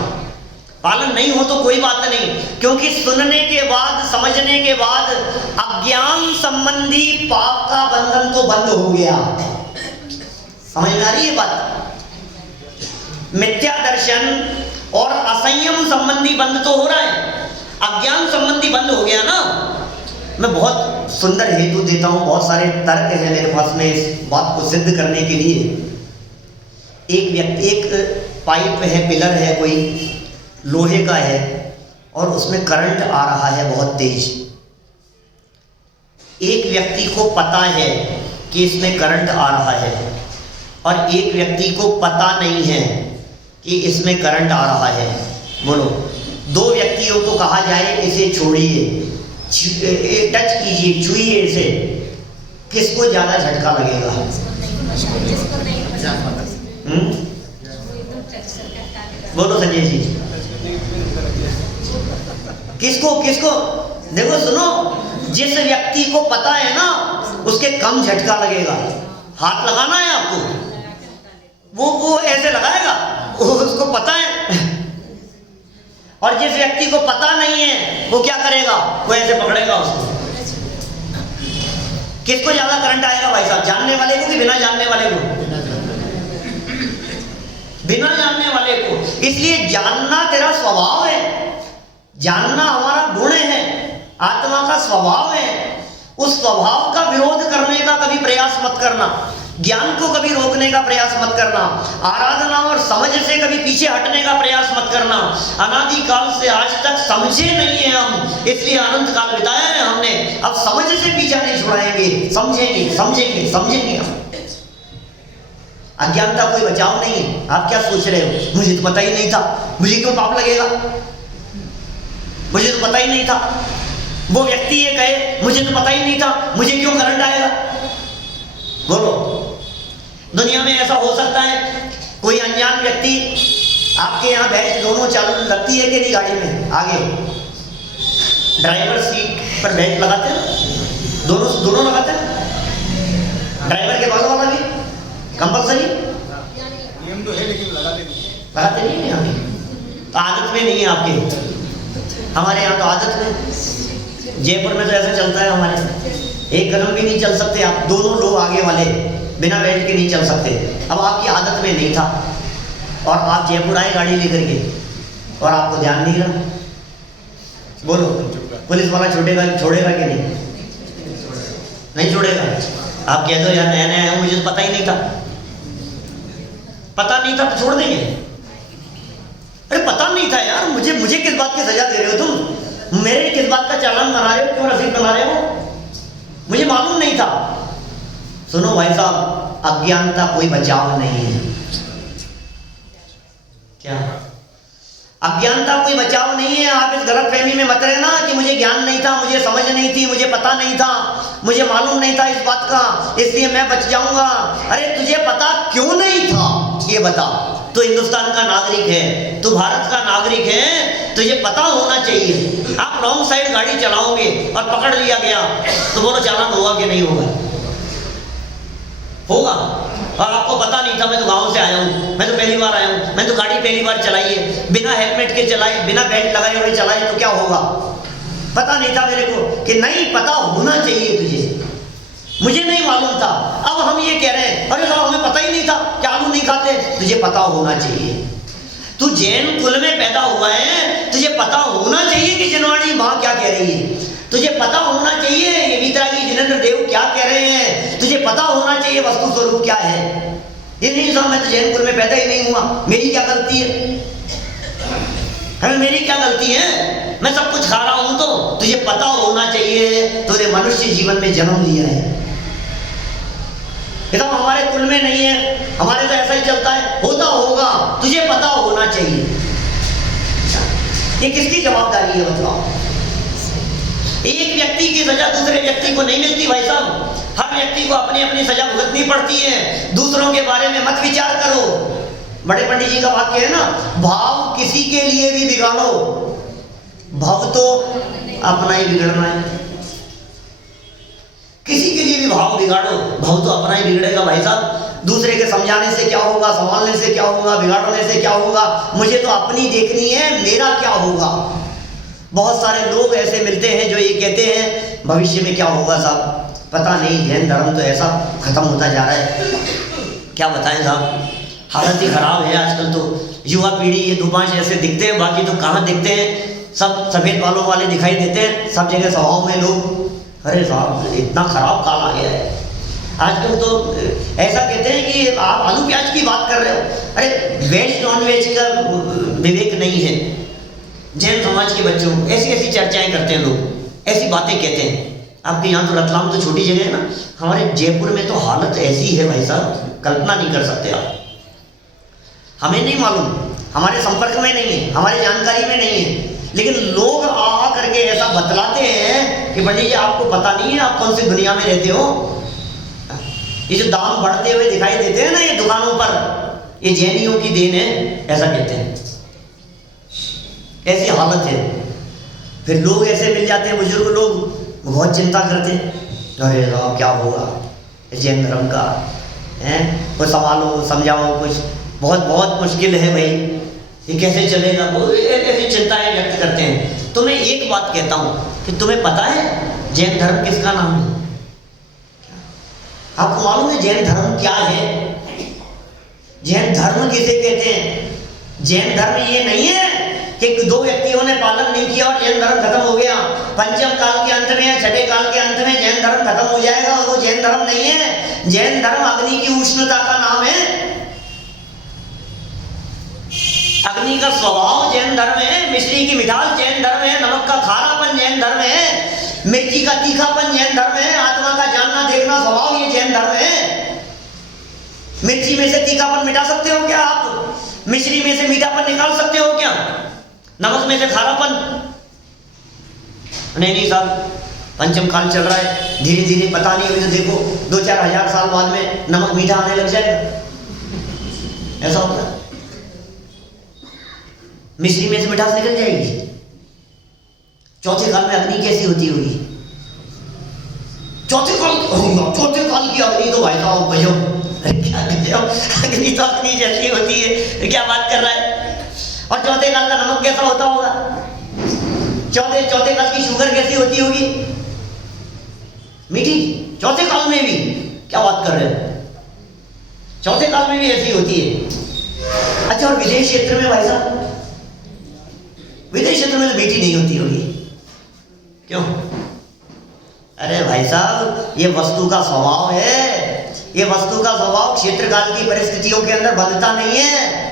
पालन नहीं हो तो कोई बात नहीं, क्योंकि सुनने के बाद, समझने के बाद अज्ञान संबंधी पाप का बंधन तो बंद हो गया। समझ में आ रही है बात? मिथ्या दर्शन और असंयम संबंधी बंद तो हो रहा है, अज्ञान संबंधी बंद हो गया ना। मैं बहुत सुंदर हेतु देता हूं, बहुत सारे तर्क हैं मेरे पास में इस बात को सिद्ध करने के लिए। एक व्यक्ति, एक पाइप है, पिलर है, कोई लोहे का है और उसमें करंट आ रहा है बहुत तेज। एक व्यक्ति को पता है कि इसमें करंट आ रहा है और एक व्यक्ति को पता नहीं है कि इसमें करंट आ रहा है। बोलो, 2 व्यक्तियों को कहा जाए इसे छोड़िए, टच कीजिए, छुइए इसे, किसको ज्यादा झटका लगेगा? बोलो संजय जी, किसको? देखो सुनो, जिस व्यक्ति को पता है ना उसके कम झटका लगेगा। हाथ लगाना है आपको, वो ऐसे लगाएगा, उसको पता है। और जिस व्यक्ति को पता नहीं है वो क्या करेगा? वो ऐसे पकड़ेगा उसको। किसको ज्यादा करंट आएगा भाई साहब, जानने वाले को कि बिना जानने वाले को? बिना जानने वाले को। इसलिए जानना तेरा स्वभाव है, जानना हमारा गुण है, आत्मा का स्वभाव है। उस स्वभाव का विरोध करने का कभी प्रयास मत करना, ज्ञान को कभी रोकने का प्रयास मत करना, आराधना और समझ से कभी पीछे हटने का प्रयास मत करना। अनादि काल से आज तक समझे नहीं है हम, इसलिए अनंत काल बिताया है हमने। अब समझ से पीछा नहीं छुड़ाएंगे, समझेंगे समझेंगे समझेंगे हम। अज्ञानता कोई बचाव नहीं है। आप क्या सोच रहे हो, मुझे तो पता ही नहीं था, मुझे क्यों पाप लगेगा, मुझे तो पता ही नहीं था। वो व्यक्ति ये कहे मुझे तो पता ही नहीं था, मुझे क्यों करंट आएगा। बोलो, दुनिया में ऐसा हो सकता है कोई अनजान व्यक्ति आपके यहाँ बेल्ट दोनों चालू लगती है कि नहीं गाड़ी में, आगे ड्राइवर सीट पर बेल्ट लगाते हैं, दोनों लगाते हैं, ड्राइवर के बगल वाला भी कंपल्सरी नियम तो है लेकिन लगाते नहीं है अभी, तो आदत में नहीं है आपके। हमारे यहाँ तो आदत में, जयपुर में तो ऐसा चलता है हमारे, एक कदम भी नहीं चल सकते आप, दोनों लोग आगे वाले बिना बेल्ट के नहीं चल सकते। अब आपकी आदत में नहीं था और आप जयपुर आए गाड़ी लेकर के और आपको ध्यान नहीं रहा। बोलो, पुलिस वाला छोड़ेगा कि नहीं? नहीं छोड़ेगा। आप कह दो यार नया नया है, मुझे तो पता ही नहीं था, पता नहीं था तो छोड़ देंगे। अरे पता नहीं था यार, मुझे किस बात की सजा दे रहे हो तुम, मेरे किस बात का चालान बना रहे हो, क्यों रसीद बना रहे हो, मुझे मालूम नहीं था। सुनो भाई साहब, अज्ञानता कोई बचाव नहीं है। क्या अज्ञानता कोई बचाव नहीं है? आप इस गलतफहमी में मत रहना कि मुझे ज्ञान नहीं था, मुझे समझ नहीं थी, मुझे पता नहीं था, मुझे मालूम नहीं था इस बात का, इसलिए मैं बच जाऊंगा। अरे तुझे पता क्यों नहीं था ये बता। तो हिंदुस्तान का नागरिक है, तू भारत का नागरिक है, तुझे पता होना चाहिए। आप रॉन्ग साइड गाड़ी चलाओगे और पकड़ लिया गया तो बोलो चालान होगा कि नहीं होगा? होगा। और आपको पता नहीं था, मैं तो गांव से आया हूँ, मैं तो पहली बार आया हूँ, मैं तो गाड़ी पहली बार चलाई है, बिना हेलमेट के चलाई, बिना बेल्ट लगाए हुए चलाई, तो क्या होगा? पता नहीं था मेरे को कि नहीं पता होना चाहिए तुझे, मुझे नहीं मालूम था। अब हम ये कह रहे हैं अरे साहब हमें पता ही नहीं था कि आलू नहीं खाते, तुझे पता होना चाहिए। तू जैन कुल में पैदा हुआ है, तुझे पता होना चाहिए कि जनवाणी माँ क्या कह रही है, तुझे पता होना चाहिए ये वितरागी जिनेंद्र देव क्या कह रहे हैं, तुझे पता होना चाहिए वस्तु स्वरूप क्या है। ये नहीं साहब मैं तो जैन कुल में पैदा ही नहीं हुआ, मेरी क्या गलती है, हमें मेरी क्या गलती है, मैं सब कुछ खा रहा हूं। तो तुझे पता होना चाहिए तूने मनुष्य जीवन में जन्म लिया है। ये तो हमारे कुल में नहीं है, हमारे तो ऐसा ही चलता है, होता होगा, तुझे पता होना चाहिए। ये किसकी जवाबदारी है बताओ? एक व्यक्ति की सजा दूसरे व्यक्ति को नहीं मिलती भाई साहब, हर व्यक्ति को अपनी अपनी सजा भुगतनी पड़ती है। दूसरों के बारे में मत विचार करो। बड़े पंडित जी का वाक्य है ना, भाव किसी के लिए भी बिगाड़ो, भव तो अपना ही बिगड़ना है। किसी के लिए भी भाव बिगाड़ो, भाव तो अपना ही बिगड़ेगा भाई साहब। दूसरे के समझाने से क्या होगा, संभालने से क्या होगा, बिगाड़ने से क्या होगा, मुझे तो अपनी देखनी है, मेरा क्या होगा। बहुत सारे लोग ऐसे मिलते हैं जो ये कहते हैं भविष्य में क्या होगा साहब पता नहीं, जैन धर्म तो ऐसा खत्म होता जा रहा है, क्या बताएं साहब, हालत ही खराब है आजकल। तो युवा पीढ़ी ये 2-5 ऐसे दिखते हैं, बाकी तो कहाँ दिखते हैं, सब सफेद बालों वाले दिखाई देते हैं सब जगह स्वभाव में लोग। अरे साहब इतना खराब काल आ गया है आजकल। तो ऐसा कहते हैं कि आप आलू प्याज की बात कर रहे हो, अरे वेज नॉन वेज का विवेक नहीं है जैन समाज के बच्चों। ऐसी ऐसी चर्चाएं करते हैं लोग, ऐसी बातें कहते हैं। आपके यहाँ तो रतलाम तो छोटी जगह है ना, हमारे जयपुर में तो हालत ऐसी है भाई साहब, कल्पना नहीं कर सकते आप। हमें नहीं मालूम, हमारे संपर्क में नहीं है, हमारी जानकारी में नहीं है, लेकिन लोग आ करके ऐसा बतलाते हैं कि पंडित जी आपको पता नहीं है आप कौन सी दुनिया में रहते हो। ये जो दाम बढ़ते हुए दिखाई देते हैं ना ये दुकानों पर, ये जैनियों की देन है, ऐसा कहते हैं। ऐसी हालत है। फिर लोग ऐसे मिल जाते हैं, बुजुर्ग लोग बहुत चिंता करते हैं, अरे साहब क्या होगा जैन धर्म का है, कुछ संभालो समझाओ, कुछ बहुत बहुत मुश्किल है भाई, ये कैसे चलेगा, वो ऐसी चिंताएं व्यक्त करते हैं। तो मैं एक बात कहता हूँ कि तुम्हें पता है जैन धर्म किसका नाम है? आपको मालूम है जैन धर्म क्या है? जैन धर्म किसे कहते हैं? जैन धर्म ये नहीं है कि दो व्यक्तियों ने पालन नहीं किया और जैन धर्म खत्म हो गया, पंचम काल के अंत में या छठे काल के अंत में जैन धर्म खत्म हो जाएगा, और वो जैन धर्म नहीं है। जैन धर्म अग्नि की उष्णता का नाम है, अग्नि का स्वभाव जैन धर्म है, मिश्री की मिठास जैन धर्म है, नमक का खारापन जैन धर्म है, मिर्ची का तीखापन जैन धर्म है, आत्मा का जानना देखना स्वभाव ये जैन धर्म है। मिर्ची में से तीखापन मिटा सकते हो क्या आप? मिश्री में से मीठापन निकाल सकते हो क्या? नमक में से खारापन? नहीं साहब, पंचम काल चल रहा है, धीरे धीरे पता नहीं अभी तो देखो 2-4 हजार साल बाद में नमक मीठा आने लग जाएगा, ऐसा होता है। मिश्री में से मिठास निकल जाएगी। चौथे काल में अग्नि कैसी होती होगी? चौथे काल की अग्नि तो भाई साहब गजब, क्या गजब, अग्नि तो अग्नि जैसी होती है, क्या बात कर रहा है। और चौथे काल का नमक कैसा होता होगा? चौथे काल की शुगर कैसी होती होगी? मीठी। चौथे काल में भी, क्या बात कर रहे हो, चौथे काल में भी ऐसी होती है। अच्छा, और विदेश क्षेत्र में भाई साहब, विदेश क्षेत्र में तो मीठी नहीं होती होगी, क्यों? अरे भाई साहब, ये वस्तु का स्वभाव है, ये वस्तु का स्वभाव क्षेत्र काल की परिस्थितियों के अंदर बदलता नहीं है।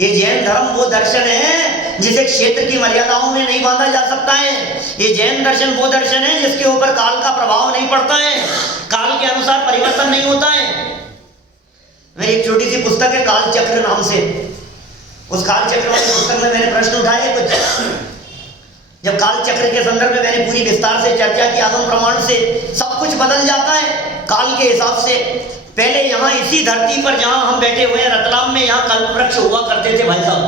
ये जैन धर्म वो दर्शन है जिसे क्षेत्र की मर्यादाओं में नहीं बांधा जा सकता है। ये जैन दर्शन वो दर्शन है जिसके ऊपर काल का प्रभाव नहीं पड़ता है, काल के अनुसार परिवर्तन नहीं होता है। मेरी एक छोटी सी पुस्तक है काल चक्र नाम से, उस काल चक्र वाली पुस्तक में मैंने प्रश्न उठाए कुछ। जब काल चक्र के संदर्भ में मैंने पूरी विस्तार से चर्चा की, आगम प्रमाण से सब कुछ बदल जाता है काल के हिसाब से। पहले यहाँ इसी धरती पर जहाँ हम बैठे हुए हैं रतलाम में, यहाँ कल्प वृक्ष हुआ करते थे भाई साहब,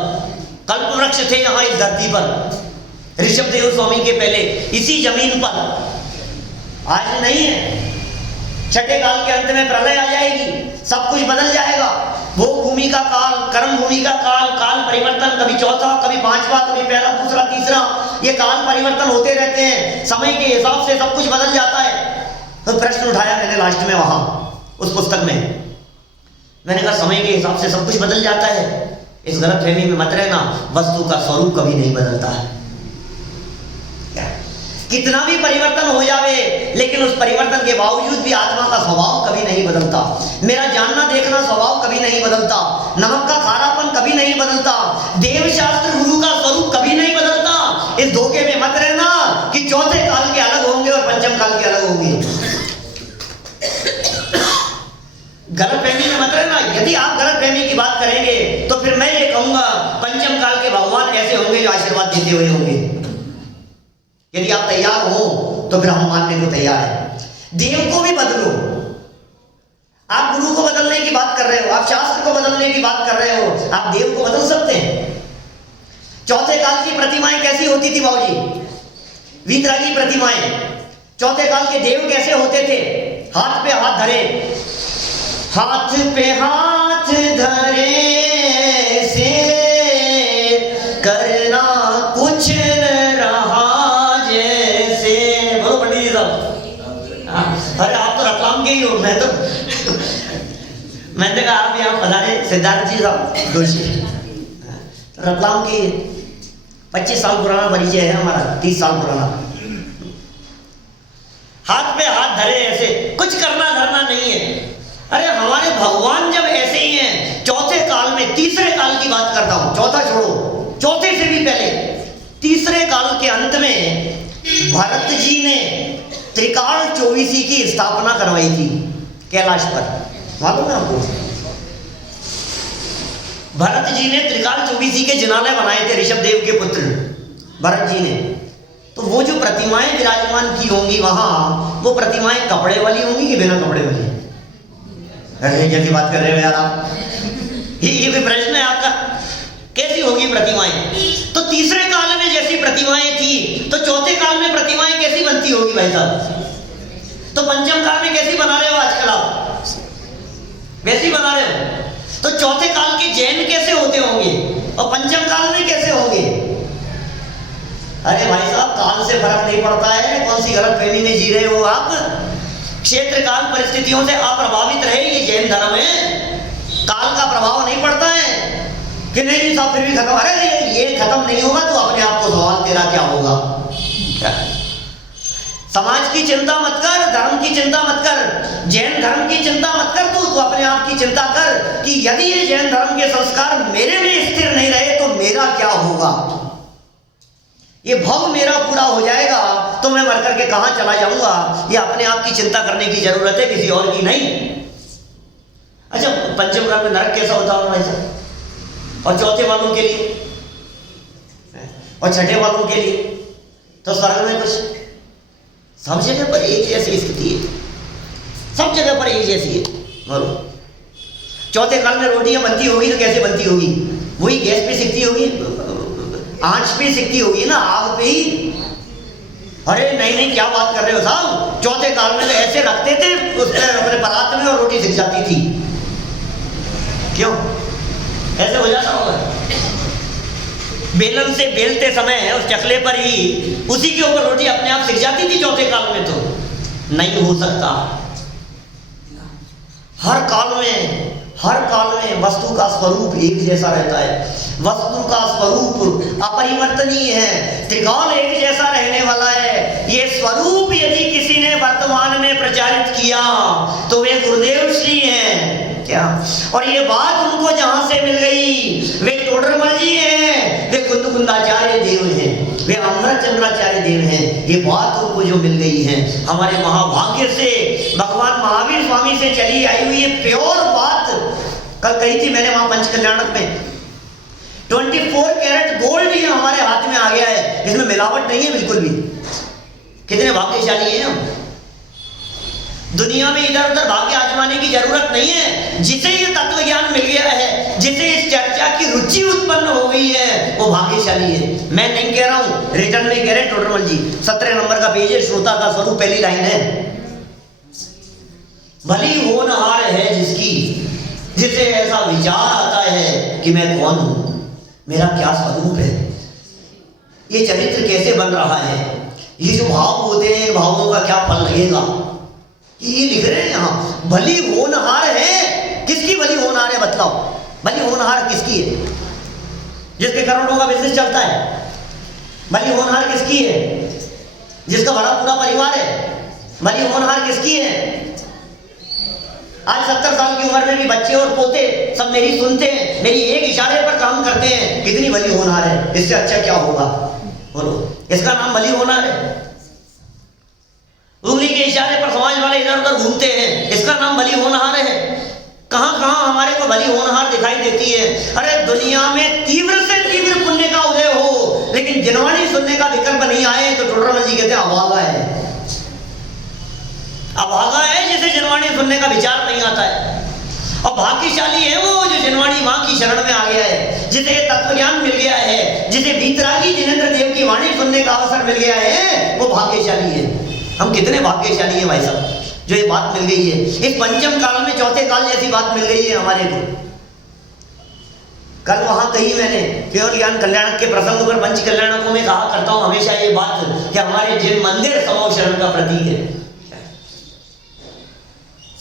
कल्प वृक्ष थे यहाँ इस धरती पर ऋषभदेव स्वामी के पहले, इसी जमीन पर। आज नहीं है। छठे काल के अंत में प्रलय आ जाएगी, सब कुछ बदल जाएगा। वो भूमि का काल, कर्म भूमि का काल, काल परिवर्तन, कभी चौथा, कभी पांचवा, कभी पहला, दूसरा, तीसरा, ये काल परिवर्तन होते रहते हैं। समय के हिसाब से सब कुछ बदल जाता है। तो प्रश्न उठाया मैंने लास्ट में वहां उस पुस्तक में, मैंने कहा समय के हिसाब से सब कुछ बदल जाता है, इस गलतफहमी में मत रहना, वस्तु का स्वरूप कभी नहीं बदलता है। कितना भी परिवर्तन हो जावे, लेकिन उस परिवर्तन के बावजूद भी आत्मा का स्वभाव कभी नहीं बदलता। मेरा जानना देखना स्वभाव कभी नहीं बदलता, नमक का खारापन कभी नहीं बदलता, देव शास्त्र गुरु का स्वरूप कभी नहीं बदलता। इस धोखे में मत रहना कि चौथे काल के अलग होंगे और पंचम काल के अलग होंगे। गलतफहमी में मत रहना। यदि आप गलतफहमी की बात करेंगे तो फिर मैं ये कहूंगा पंचम काल के भगवान ऐसे होंगे जो आशीर्वाद देते हुए होंगे। यदि आप तैयार हो तो फिर हम मानने को तैयार हैं। देव को भी बदलो। आप गुरु को बदलने की बात कर रहे हो, आप शास्त्र को बदलने की बात कर रहे हो, आप देव को बदल सकते हैं। चौथे काल की प्रतिमाएं कैसी होती थी बाबूजी? वीतरागी प्रतिमाएं। चौथे काल के देव कैसे होते थे? हाथ पे हाथ धरे, हाथ पे हाथ धरे से करना कुछ न रहा जैसे। बोलो पंडित जी साहब। अरे आप तो रतलाम के ही हो, मैंने कहा आप यहाँ पधारे सिद्धार्थ जी साहब दोषी, रतलाम की 25 साल पुराना परिचय है हमारा, 30 साल पुराना। हाथ पे हाथ धरे ऐसे, कुछ करना धरना नहीं है। अरे हमारे भगवान जब ऐसे ही हैं, चौथे काल में, तीसरे काल की बात करता हूं, चौथा छोड़ो, चौथे से भी पहले तीसरे काल के अंत में भरत जी ने त्रिकाल चौबीसी की स्थापना करवाई थी कैलाश पर, मालूम है आपको? भरत जी ने त्रिकाल चौबीसी के जिनालय बनाए थे ऋषभदेव के पुत्र भरत जी ने। तो वो जो प्रतिमाएं विराजमान की होंगी वहां, वो प्रतिमाएं कपड़े वाली होंगी कि बिना कपड़े वाली? अरे कैसी बात कर रहे हो यार आप? ये कोई प्रश्न है आपका? कैसी होगी प्रतिमाएं? तो तीसरे काल में जैसी प्रतिमाएं थी, तो चौथे काल में प्रतिमाएं कैसी बनती होगी भाई साहब? तो पंचम काल में कैसी बना रहे हो आजकल आप? वैसी बना रहे हो। तो चौथे काल के जैन कैसे होते होंगे और पंचम काल में कैसे होंगे? अरे भाई साहब, काल से फर्क नहीं पड़ता है। कौन सी गलतफहमी में जी रहे हो आप? क्षेत्र काल परिस्थितियों से अप्रभावित रहे, ये जैन धर्म है। काल का प्रभाव नहीं पड़ता है। कि नहीं साहब फिर भी खत्म, अरे ये खत्म नहीं होगा तो अपने आप को सवाल तेरा क्या होगा। क्या समाज की चिंता मत कर, धर्म की चिंता मत कर, जैन धर्म की चिंता मत कर, तू अपने आप की चिंता कर कि यदि ये जैन धर्म के संस्कार मेरे में स्थिर नहीं रहे तो मेरा क्या होगा। ये भव मेरा पूरा हो जाएगा तो मैं मर करके कहां चला जाऊंगा। ये अपने आप की चिंता करने की जरूरत है, किसी और की नहीं। अच्छा, पंचम ग्रह में नरक कैसा होता होगा भाई साहब, और चौथे वालों के लिए और छठे वालों के लिए तो स्वर्ग में कुछ, सब जगह पर एक जैसी स्थिति है, सब जगह पर एक जैसी है। बोलो, चौथे काल में रोटियां बनती होगी तो कैसे बनती होगी, वही गैस पे सिकती होगी, आंच पे सिकती होगी ना, आग पे ही। अरे नहीं नहीं, क्या बात कर रहे हो साहब, चौथे काल में तो ऐसे रखते थे अपने परात में और रोटी सिक जाती थी। क्यों ऐसे हो जाता होगा? बेलन से बेलते समय उस चकले पर ही उसी के ऊपर रोटी अपने आप सिक जाती थी चौथे काल में? तो नहीं हो सकता। हर काल में वस्तु का स्वरूप एक जैसा रहता है, वस्तु का स्वरूप अपरिवर्तनीय है, त्रिकाल एक जैसा रहने वाला है। ये स्वरूप यदि किसी ने वर्तमान में प्रचारित किया तो वे गुरुदेव श्री हैं। क्या? और ये बात उनको जहां से मिल गई, वे टोडरमल जी हैं, वे कुंदकुंदाचार्य देव हैं, वे अमृत चंद्राचार्य देव हैं। ये बात उनको जो मिल गई है हमारे महाभाग्य से, भगवान महावीर स्वामी से चली आई हुई ये प्योर बात कल कही थी मैंने वहां पंच कल्याणक में। 24 कैरेट गोल्ड ही हमारे हाथ में आ गया है, इसमें मिलावट नहीं है बिल्कुल भी। कितने भाग्यशाली हैं हम। दुनिया में इधर उधर भाग्य आजमाने की जरूरत नहीं है। जिसे ये तत्व ज्ञान मिल गया है, जिसे इस चर्चा की रुचि उत्पन्न हो गई है, वो भाग्यशाली है। मैं नहीं कह रहा हूं, रिटर्न में कह रहे टोडरमल जी, 17 नंबर का पेज है, श्रोता का स्वरूप पहली लाइन है। भली होनहार है जिसकी, जिसे ऐसा विचार आता है कि मैं कौन हूं, मेरा क्या स्वरूप है, ये चरित्र कैसे बन रहा है, ये जो भाव होते हैं इन भावों का क्या फल लगेगा, ये लिख रहे हैं यहां। भली होनहार है, किसकी भली होनहार है बताओ? भली होनहार किसकी है? जिसके करोड़ों का बिजनेस चलता है। भली होनहार किसकी है? जिसका बड़ा पूरा परिवार है। भली होनहार किसकी है? आज 70 साल की उम्र में भी बच्चे और पोते सब मेरी सुनते हैं, मेरी एक इशारे पर काम करते हैं। कितनी भली होनहार है, इससे अच्छा क्या होगा? बोलो, इसका नाम भली होनहार है। उंगली के इशारे पर समाज वाले इधर उधर घूमते हैं, इसका नाम भली होनहार है। कहां कहां हमारे को भली होनहार दिखाई देती है। अरे दुनिया में तीव्र से तीव्र पुण्य का उदय हो, लेकिन जिनवाणी सुनने का विकल्प नहीं आए तो टोडरमल जी कहते हैं अभागा है। अभागा है जिसे जिनवाणी सुनने का विचार नहीं आता है। और भाग्यशाली है वो जो जिनवाणी मां की शरण में आ गया है, जिसे तत्व ज्ञान मिल गया है, जिसे वीतरागी जिनेंद्र देव की वाणी सुनने का अवसर मिल गया है, वो भाग्यशाली है। हम कितने भाग्यशाली हैं भाई साहब, जो ये बात मिल गई है। इस पंचम काल में चौथे काल जैसी बात मिल गई है हमारे को। कल वहां कही मैंने केवल ज्ञान कल्याणक के प्रसंग पर पंच कल्याणकों में कहा करता हूं हमेशा ये बात कि हमारे जिन मंदिर समूह शरण का प्रतीक है।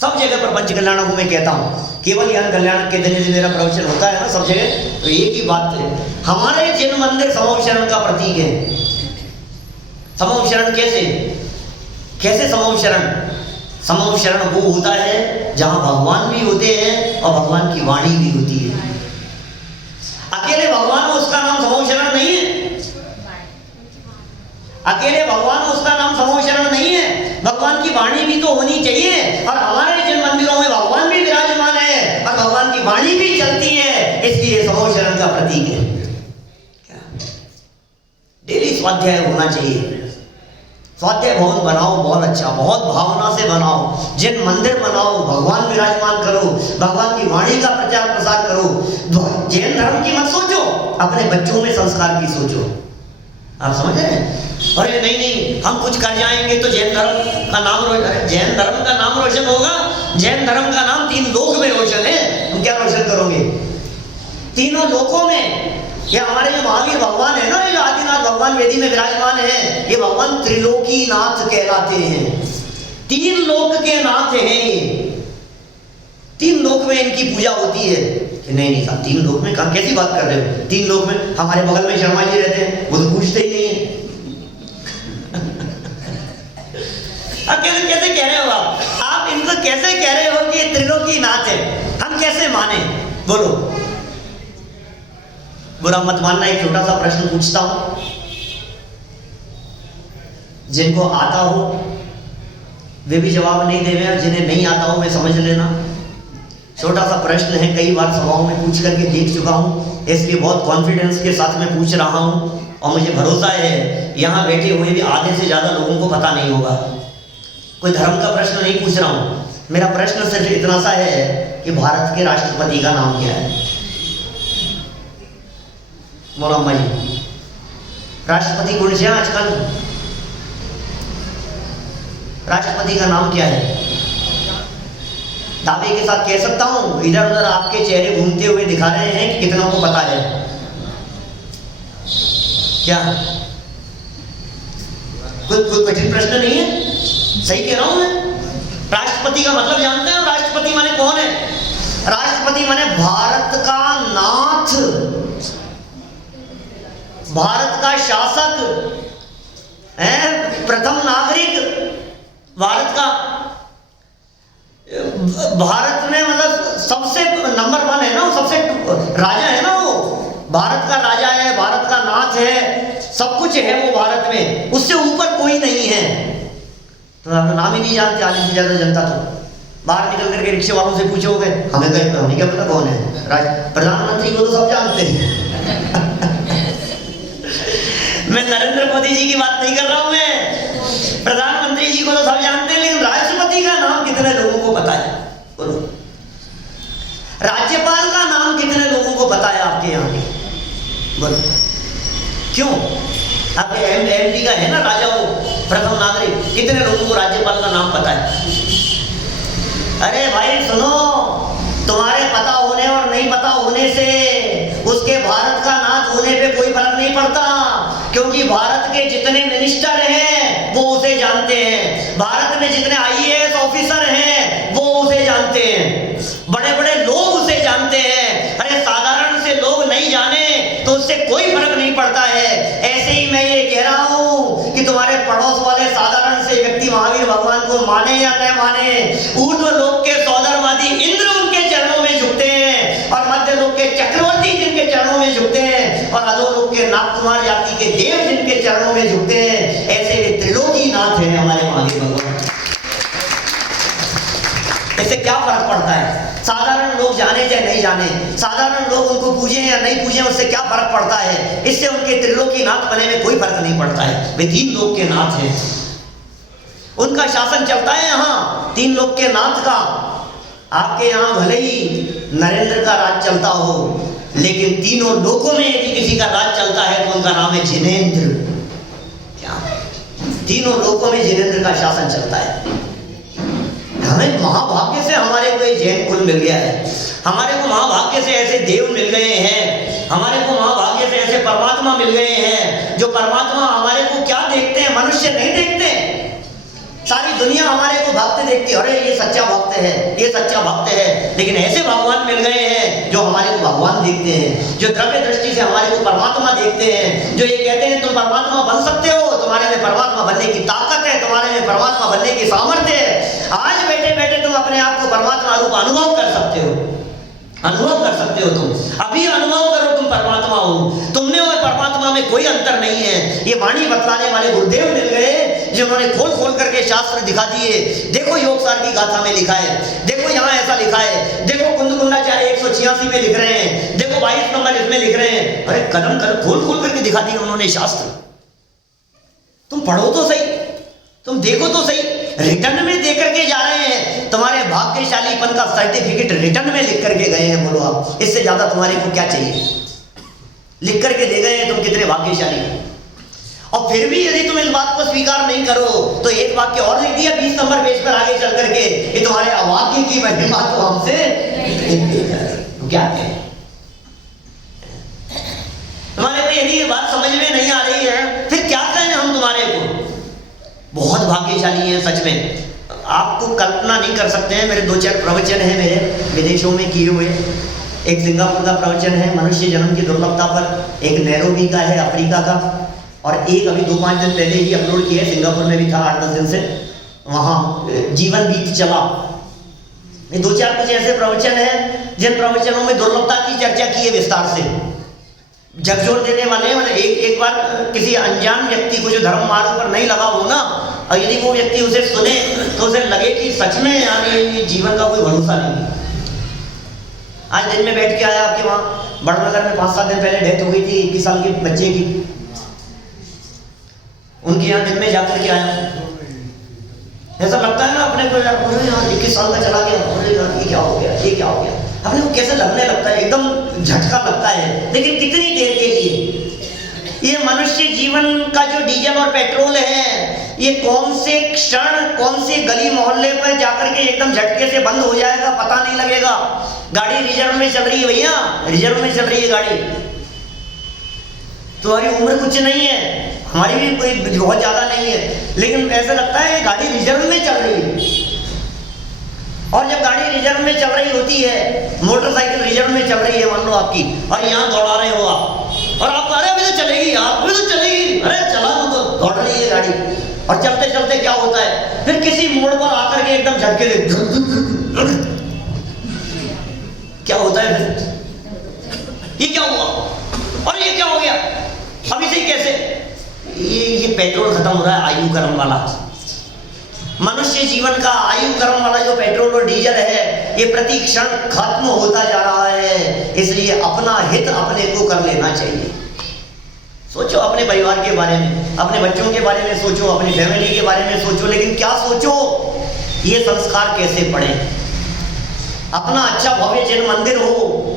सब जगह पर पंच कल्याणकों में कहता हूं, केवल ज्ञान कल्याणक के दिन यदि मेरा प्रवचन होता है ना सब जगह, तो एक ही बात है, हमारे जिन मंदिर समूह शरण का प्रतीक है। समूह शरण कैसे समूह शरण? समूह शरण वो होता है जहां भगवान भी होते हैं और भगवान की वाणी भी होती है। अकेले भगवान हो उसका नाम समूह शरण नहीं है। अकेले भगवान हो उसका नाम समूह शरण नहीं है। भगवान की वाणी भी तो होनी चाहिए, और हमारे जिन मंदिरों में भगवान भी विराजमान है और भगवान की वाणी भी चलती है, इसलिए समूह शरण का प्रतीक है। डेली स्वाध्याय होना चाहिए। स्वाध्याय भवन बनाओ, बहुत अच्छा, बहुत भावना से बनाओ। जिन मंदिर बनाओ, भगवान विराजमान करो, भगवान की वाणी का प्रचार प्रसार करो। जैन धर्म की मत सोचो, अपने बच्चों में संस्कार की सोचो। आप समझ रहे हैं? अरे नहीं हम कुछ कर जाएंगे तो जैन धर्म का नाम रोशन। अरे जैन धर्म का नाम रोशन होगा? जैन धर्म का नाम 3 लोक में रोशन है। तुम क्या रोशन करोगे? तीनों लोकों में। ये हमारे जो महावीर भगवान है ना, ये जो आदिनाथ भगवान वेदी में विराजमान है, ये भगवान त्रिलोकी नाथ कहलाते हैं। 3 लोक के नाथ हैं ये। 3 लोक में इनकी पूजा होती है। नहीं नहीं साहब, 3 लोक में कहाँ, कैसी बात कर रहे हो? 3 लोक में हमारे बगल में शर्मा जी रहते हैं, वो तो पूछते ही नहीं है। अब कैसे कैसे कह रहे हो आप इनको कैसे कह रहे हो कि ये त्रिलोकी नाथ है? हम कैसे माने? बोलो, बुरा मत मानना। एक छोटा सा प्रश्न पूछता हूं, जिनको आता हो वे भी जवाब नहीं देवे, और जिन्हें नहीं आता हो वे समझ लेना। छोटा सा प्रश्न है, कई बार सभाओं में पूछ करके देख चुका हूं, इसलिए बहुत कॉन्फिडेंस के साथ मैं पूछ रहा हूं, और मुझे भरोसा है यहां बैठे हुए भी आधे से ज्यादा लोगों को पता नहीं होगा। कोई धर्म का प्रश्न नहीं पूछ रहा हूं, मेरा प्रश्न सिर्फ इतना सा है कि भारत के राष्ट्रपति का नाम क्या है? बोलो अम्मा जी, राष्ट्रपति कौन से हैं आजकल? राष्ट्रपति का नाम क्या है? दावे के साथ कह सकता हूं, इधर उधर आपके चेहरे घूमते हुए दिखा रहे हैं कि कितनों को पता है। क्या कोई कठिन प्रश्न नहीं है? सही कह रहा हूं मैं? राष्ट्रपति का मतलब जानते हैं? राष्ट्रपति माने कौन है? राष्ट्रपति माने भारत का नाथ, भारत का शासक है, प्रथम नागरिक भारत का। भारत में मतलब सबसे नंबर 1 है ना, सबसे राजा है ना वो, भारत का राजा है, भारत का नाथ है, सब कुछ है वो भारत में, उससे ऊपर कोई नहीं है। तो आप नाम ही नहीं जानते आने से ज्यादा जनता। तो बाहर निकल करके रिक्शे वालों से पूछोगे, हमें क्या पता कौन है? प्रधानमंत्री को तो सब जानते हैं। मैं नरेंद्र मोदी जी की बात नहीं कर रहा हूं, मैं प्रधानमंत्री जी को तो सब जानते हैं, लेकिन राष्ट्रपति का नाम कितने लोगों को पता है? बोलो। राज्यपाल का नाम कितने लोगों को पता है आपके यहाँ के? बोलो। क्यों? आपके एमपी का है ना राजा, वो प्रथम नागरिक, कितने लोगों को राज्यपाल का नाम पता है? अरे भाई सुनो, तुम्हारे पता होने और नहीं पता होने से उसके भारत का नाथ होने पे कोई फर्क नहीं पड़ता, क्योंकि भारत के जितने मिनिस्टर हैं वो उसे जानते हैं, भारत में जितने आईएएस ऑफिसर हैं वो उसे जानते हैं, बड़े बड़े लोग उसे जानते हैं। अरे साधारण से लोग नहीं जाने तो उससे कोई फर्क नहीं पड़ता है। ऐसे ही मैं ये कह रहा हूं कि तुम्हारे पड़ोस वाले साधारण से व्यक्ति महावीर भगवान को माने या न माने, ऊर्ध्व लोक के सौदरवादी इंद्र उनके चरणों में झुकते हैं, और मध्य लोक के चक्रवर्ती जिनके चरणों में झुकते हैं, और अधोलोक के नागकुमार जाति के देव जिनके चरणों में झुकते हैं। ऐसे वे त्रिलोकी नाथ हैं हमारे महावीर भगवान। इससे क्या फर्क पड़ता है? साधारण लोग जाने चाहे नहीं जाने, साधारण लोग उनको पूजें या नहीं पूजें, उससे क्या फर्क पड़ता है? इससे उनके त्रिलोकी नाथ बने में कोई फर्क नहीं पड़ता है। वे 3 लोक के नाथ हैं, उनका शासन चलता है यहाँ 3 लोक के नाथ का। आपके यहाँ भले ही नरेंद्र का राज चलता हो, लेकिन तीनों लोकों में यदि किसी का राज चलता है तो उनका नाम है जिनेंद्र। क्या? तीनों लोकों में जिनेंद्र का शासन चलता है। हमें महाभाग्य से हमारे को ये जैन कुल मिल गया है, हमारे को महाभाग्य से ऐसे देव मिल गए हैं, हमारे को महाभाग्य से ऐसे परमात्मा मिल गए हैं, जो परमात्मा हमारे को क्या देखते हैं? मनुष्य नहीं देखते। सारी दुनिया हमारे को भक्त देखती है, अरे ये सच्चा भक्त है, ये सच्चा भक्त है, लेकिन ऐसे भगवान मिल गए हैं जो हमारे को भगवान देखते हैं, जो द्रव्य दृष्टि से हमारे को परमात्मा देखते हैं, जो ये कहते हैं तुम परमात्मा बन सकते हो, तुम्हारे में परमात्मा बनने की ताकत है, तुम्हारे में परमात्मा बनने की सामर्थ्य है। आज बैठे बैठे तुम अपने आप को परमात्मा रूप अनुभव कर सकते हो, अनुभव कर सकते हो। तुम अभी अनुभव करो, तुम परमात्मा हो, तुमने और परमात्मा में कोई अंतर नहीं है। ये वाणी बतलाने वाले गुरुदेव मिल गए जिन्होंने खोल खोल करके शास्त्र दिखा दिए। देखो योगसार की गाथा में लिखा है, देखो यहाँ ऐसा लिखा है, देखो कुंदकुंडाचार्य 186 में लिख रहे हैं, देखो 22 नंबर इसमें लिख रहे हैं। अरे कदम कर खोल खोल करके दिखा दिए उन्होंने शास्त्र। तुम पढ़ो तो सही, तुम देखो तो सही, रिटर्न में दे करके जा रहे हैं। तुम्हारे भाग्यशालीपन का सर्टिफिकेट रिटर्न में लिख करके गए हैं। बोलो आप, इससे ज्यादा तुम्हारे को क्या चाहिए? लिख करके दे गए हैं, तुम कितने भाग्यशाली हो। और फिर भी यदि तुम इस बात को स्वीकार नहीं करो तो एक वाक्य और लिख दिया 20 नंबर पेज पर आगे चल करके, ये तुम्हारे अभाग्य की महिमा तो हमसे तो क्या कहें? तुम्हारे को यदि ये बात समझ में नहीं आ रही है फिर क्या कहें हम तुम्हारे को? बहुत भाग्यशाली है सच में, आपको कल्पना नहीं कर सकते हैं। मेरे 2-4 प्रवचन हैं मेरे विदेशों में किए हुए, एक सिंगापुर का प्रवचन है मनुष्य जन्म की दुर्लभता पर, एक नैरोबी का है अफ्रीका का, और एक अभी 2-5 दिन पहले ही अपलोड किया है, सिंगापुर में भी था 8-10 दिन से, वहाँ जीवन बीत चला। ये 2-4 कुछ ऐसे प्रवचन हैं जिन प्रवचनों में दुर्लभता की चर्चा की है विस्तार से, झकझोर देने वाले। मतलब एक बार किसी अनजान व्यक्ति को जो धर्म मार्ग पर नहीं लगा हो ना, और यदि वो व्यक्ति उसे सुने तो उसे लगे कि सच में यार ये जीवन का कोई भरोसा नहीं। आज दिन में बैठ के आया आपके वहाँ बड़नगर में, 5-7 दिन पहले डेथ हो गई थी 21 साल के बच्चे की, उनके यहाँ दिन में जाकर के आया। ऐसा लगता है ना अपने को यार 21 साल का चला गया, ये क्या हो गया, ये क्या हो गया, अपने को कैसे लगने लगता है, एकदम झटका लगता है। लेकिन कितनी देर के लिए? ये मनुष्य जीवन का जो डीजल और पेट्रोल है, ये कौन से क्षण, कौन से गली मोहल्ले पर जाकर के एकदम झटके से बंद हो जाएगा, पता नहीं लगेगा। गाड़ी रिजर्व में चल रही है भैया, रिजर्व में चल रही है गाड़ी। तुम्हारी उम्र कुछ नहीं है, हमारी भी कोई बहुत ज्यादा नहीं है, लेकिन ऐसा लगता है गाड़ी रिजर्व में चल रही है। और जब गाड़ी रिजर्व में चल रही होती है, मोटरसाइकिल रिजर्व में चल रही है मान लो आपकी, और यहाँ दौड़ा रहे हो आप, और आप अरे अभी तो चलेगी यार, अभी तो चलेगी, अरे चला तो दौड़ रही है गाड़ी, और चलते चलते क्या होता है, फिर किसी मोड़ पर आकर के एकदम झटके दे, क्या होता है फिर? ये क्या हुआ, और ये क्या हो गया, अभी से कैसे? ये पेट्रोल खत्म हो रहा है, आयु कर्म वाला। मनुष्य जीवन का आयु कर्म वाला जो पेट्रोल और डीजल है, ये प्रति क्षण खत्म होता जा रहा है। इसलिए अपना हित अपने को कर लेना चाहिए। सोचो अपने परिवार के बारे में, अपने बच्चों के बारे में सोचो, अपनी फैमिली के बारे में सोचो, लेकिन क्या सोचो, ये संस्कार कैसे पढ़े। अपना अच्छा भव्य जैन मंदिर हो,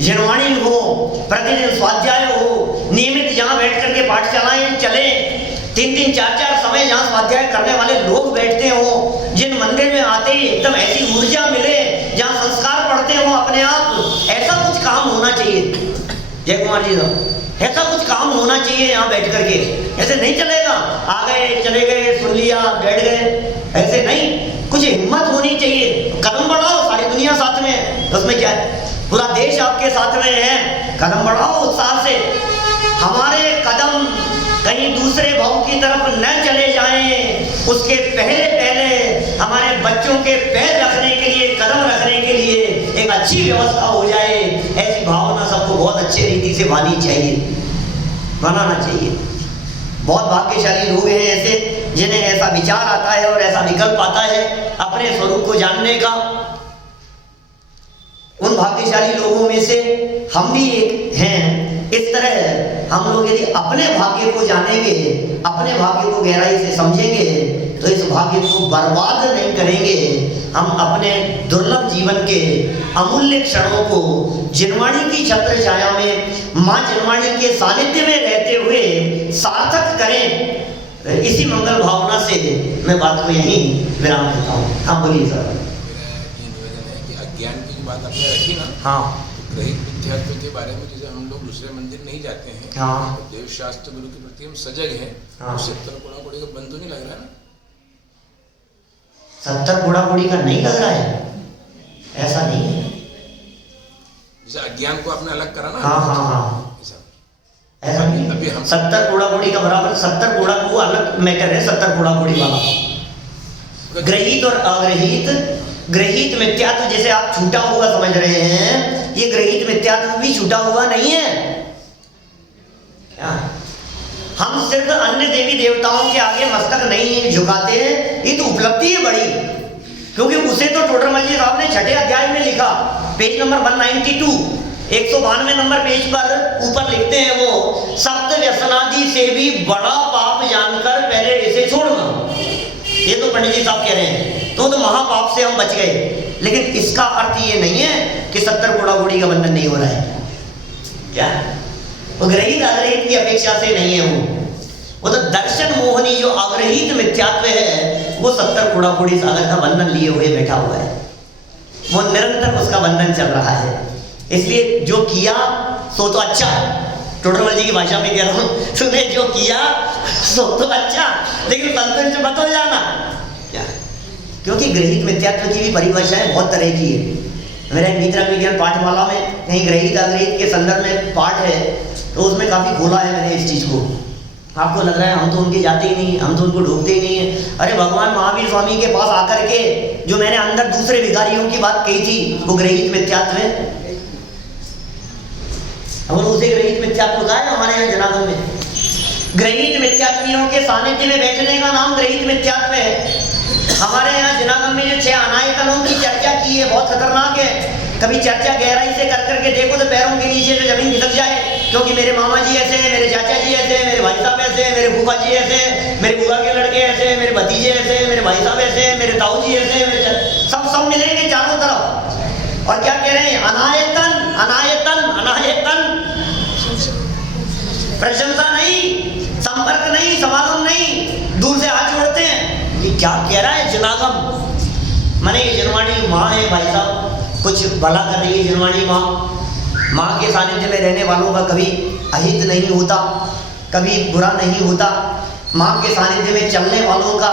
जनवाणी हो, प्रतिदिन स्वाध्याय हो, नियमित जहाँ बैठ करके पाठशालाएं चले, 3-3, 4-4 समय जहाँ स्वाध्याय करने वाले लोग बैठते हो, जिन मंदिर में आते ही एकदम ऐसी ऊर्जा मिले, जहाँ संस्कार पढ़ते हो अपने आप, ऐसा कुछ काम होना चाहिए। जय कुमार जी साहब, ऐसा कुछ काम होना चाहिए यहाँ बैठ करके। ऐसे नहीं चलेगा, आ गए चले गए, सुन लिया बैठ गए, ऐसे नहीं। कुछ हिम्मत होनी चाहिए, कदम बढ़ाओ, सारी दुनिया साथ में है, उसमें क्या है, पूरा देश आपके साथ में है, कदम बढ़ाओ उत्साह से। हमारे कदम कहीं दूसरे भाव की तरफ न चले जाएं, उसके पहले पहले हमारे बच्चों के पैर रखने के लिए, कदम रखने के लिए एक अच्छी व्यवस्था हो जाए, ऐसी भावना सबको बहुत अच्छी रीति से बनाना चाहिए। बहुत भाग्यशाली लोग हैं ऐसे, जिन्हें ऐसा विचार आता है और ऐसा विकल्प आता है अपने स्वरूप को जानने का। उन भाग्यशाली लोगों में से हम भी एक हैं। इस तरह हम लोग यदि अपने भाग्य को जानेंगे, अपने भाग्य को गहराई से समझेंगे, तो इस भाग्य को बर्बाद नहीं करेंगे। हम अपने दुर्लभ जीवन के अमूल्य क्षणों को जिनवाणी की छत्र छाया में, माँ जिनवाणी के सानिध्य में रहते हुए सार्थक करें। इसी मंगल भावना से मैं बात को यहीं विराम देता हूँ। हाँ बोलिए सर। अज्ञान की बात आपने रखी ना, हाँ, ग्रहित मिथ्यात्व के बारे में, जैसे हम लोग दूसरे मंदिर नहीं जाते हैं, हाँ, देव शास्त्र गुरु के प्रति हम सजग हैं, हाँ, उससे कोड़ा कोड़ी का बंद तो नहीं लग रहा है ना? 70 कोड़ा-कोड़ी का नहीं लग रहा है, ऐसा नहीं है। जैसे अज्ञान को आपने अलग करा ना, हाँ हाँ हाँ, ऐसा नहीं है। अभी हम 70 कोड़ा-कोड़ी का बराबर 70 कोड़ा को अलग मैटर है। 70 कोड़ा-कोड़ी वाला ग्रहित और अग्रहित, ग्रहित मिथ्यात्व जैसे आप छूटा हुआ समझ रहे हैं, ये ग्रहित मिथ्यात्व भी छूटा हुआ नहीं है। क्या हम सिर्फ अन्य देवी देवताओं के आगे मस्तक नहीं झुकाते हैं, ये तो उपलब्धि है बड़ी, क्योंकि उसे तो टोडरमल जी साहब ने 6ठे अध्याय में लिखा, पेज नंबर 192, 192 नंबर पेज पर ऊपर लिखते हैं वो, सप्त व्यसनादि से भी बड़ा पाप जानकर पहले इसे छोड़ना। ये तो पंडित जी साहब कह रहे हैं, तो महापाप से हम बच गए। लेकिन इसका अर्थ ये नहीं है कि 70 कोड़ा-कोड़ी का बंधन नहीं हो रहा है। क्या वो ग्रहित अग्रहित की अपेक्षा से नहीं है, वो तो दर्शन मोहनी जो अग्रहित मिथ्यात्व है, वो 70 कोड़ा-कोड़ी सागर का बंधन लिए हुए बैठा हुआ है, वो निरंतर उसका बंधन चल रहा है। इसलिए जो किया सो तो अच्छा, टोडरमल जी की भाषा में कह रहा हूँ, तूने जो किया सो तो अच्छा, लेकिन संतुष्ट मत हो जाना। क्या? क्योंकि ग्रहित मिथ्यात्व की भी परिभाषाएं बहुत तरह की है। मेरा एक मित्र विज्ञान पाठमाला में कहीं ग्रहित अग्रहित के संदर्भ में पाठ है, तो उसमें काफ़ी खोला है मैंने इस चीज़ को। आपको लग रहा है हम तो उनके जाते ही नहीं, हम तो उनको ढूंढते ही नहीं है। अरे भगवान महावीर स्वामी के पास आकर के जो मैंने अंदर दूसरे भिखारियों की बात कही थी, वो ग्रहित मिथ्यात्व है। और उसे ग्रहित मिथ्यात्व का है हमारे यहाँ जनागम में। ग्रहित मिथ्यात्वियों के सानिध्य में बैठने का नाम ग्रहित मिथ्यात्व है। हमारे यहाँ जनागम में जो 6 अनायतनों की चर्चा की है, बहुत खतरनाक है। कभी चर्चा गहराई से कर करके देखो तो पैरों के नीचे से जमीन खिसक जाए, क्योंकि मेरे मामा जी ऐसे हैं, मेरे चाचा जी ऐसे हैं, मेरे भाई साहब ऐसे हैं, मेरे फूफा जी ऐसे हैं, मेरे बुआ के लड़के ऐसे हैं, मेरे भतीजे ऐसे हैं, मेरे भाई साहब ऐसे हैं, मेरे ताऊ जी ऐसे हैं, सब मिलेंगे चारों तरफ। और क्या कह रहे हैं? अनायतन अनायतन अनायतन। प्रशंसा नहीं, संपर्क नहीं, समागम नहीं, दूर से हाथ जोड़ते हैं। ये क्या कह रहा है जनागम? माने ये जनवाणी माँ है भाई साहब, कुछ भला कर रही है जनवाणी माँ। माँ के सानिध्य में रहने वालों का कभी अहित नहीं होता, कभी बुरा नहीं होता। माँ के सानिध्य में चलने वालों का,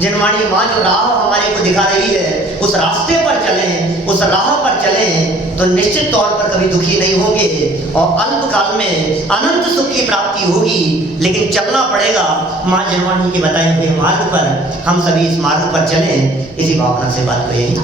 जनवाणी माँ जो राह हमारे को दिखा रही है, उस रास्ते पर चलें, उस राह पर चलें तो निश्चित तौर पर कभी दुखी नहीं होंगे और अल्प काल में अनंत सुख की प्राप्ति होगी। लेकिन चलना पड़ेगा माँ जनवाणी के बताए हुए मार्ग पर। हम सभी इस मार्ग पर चलें, इसी भावना से बात को यही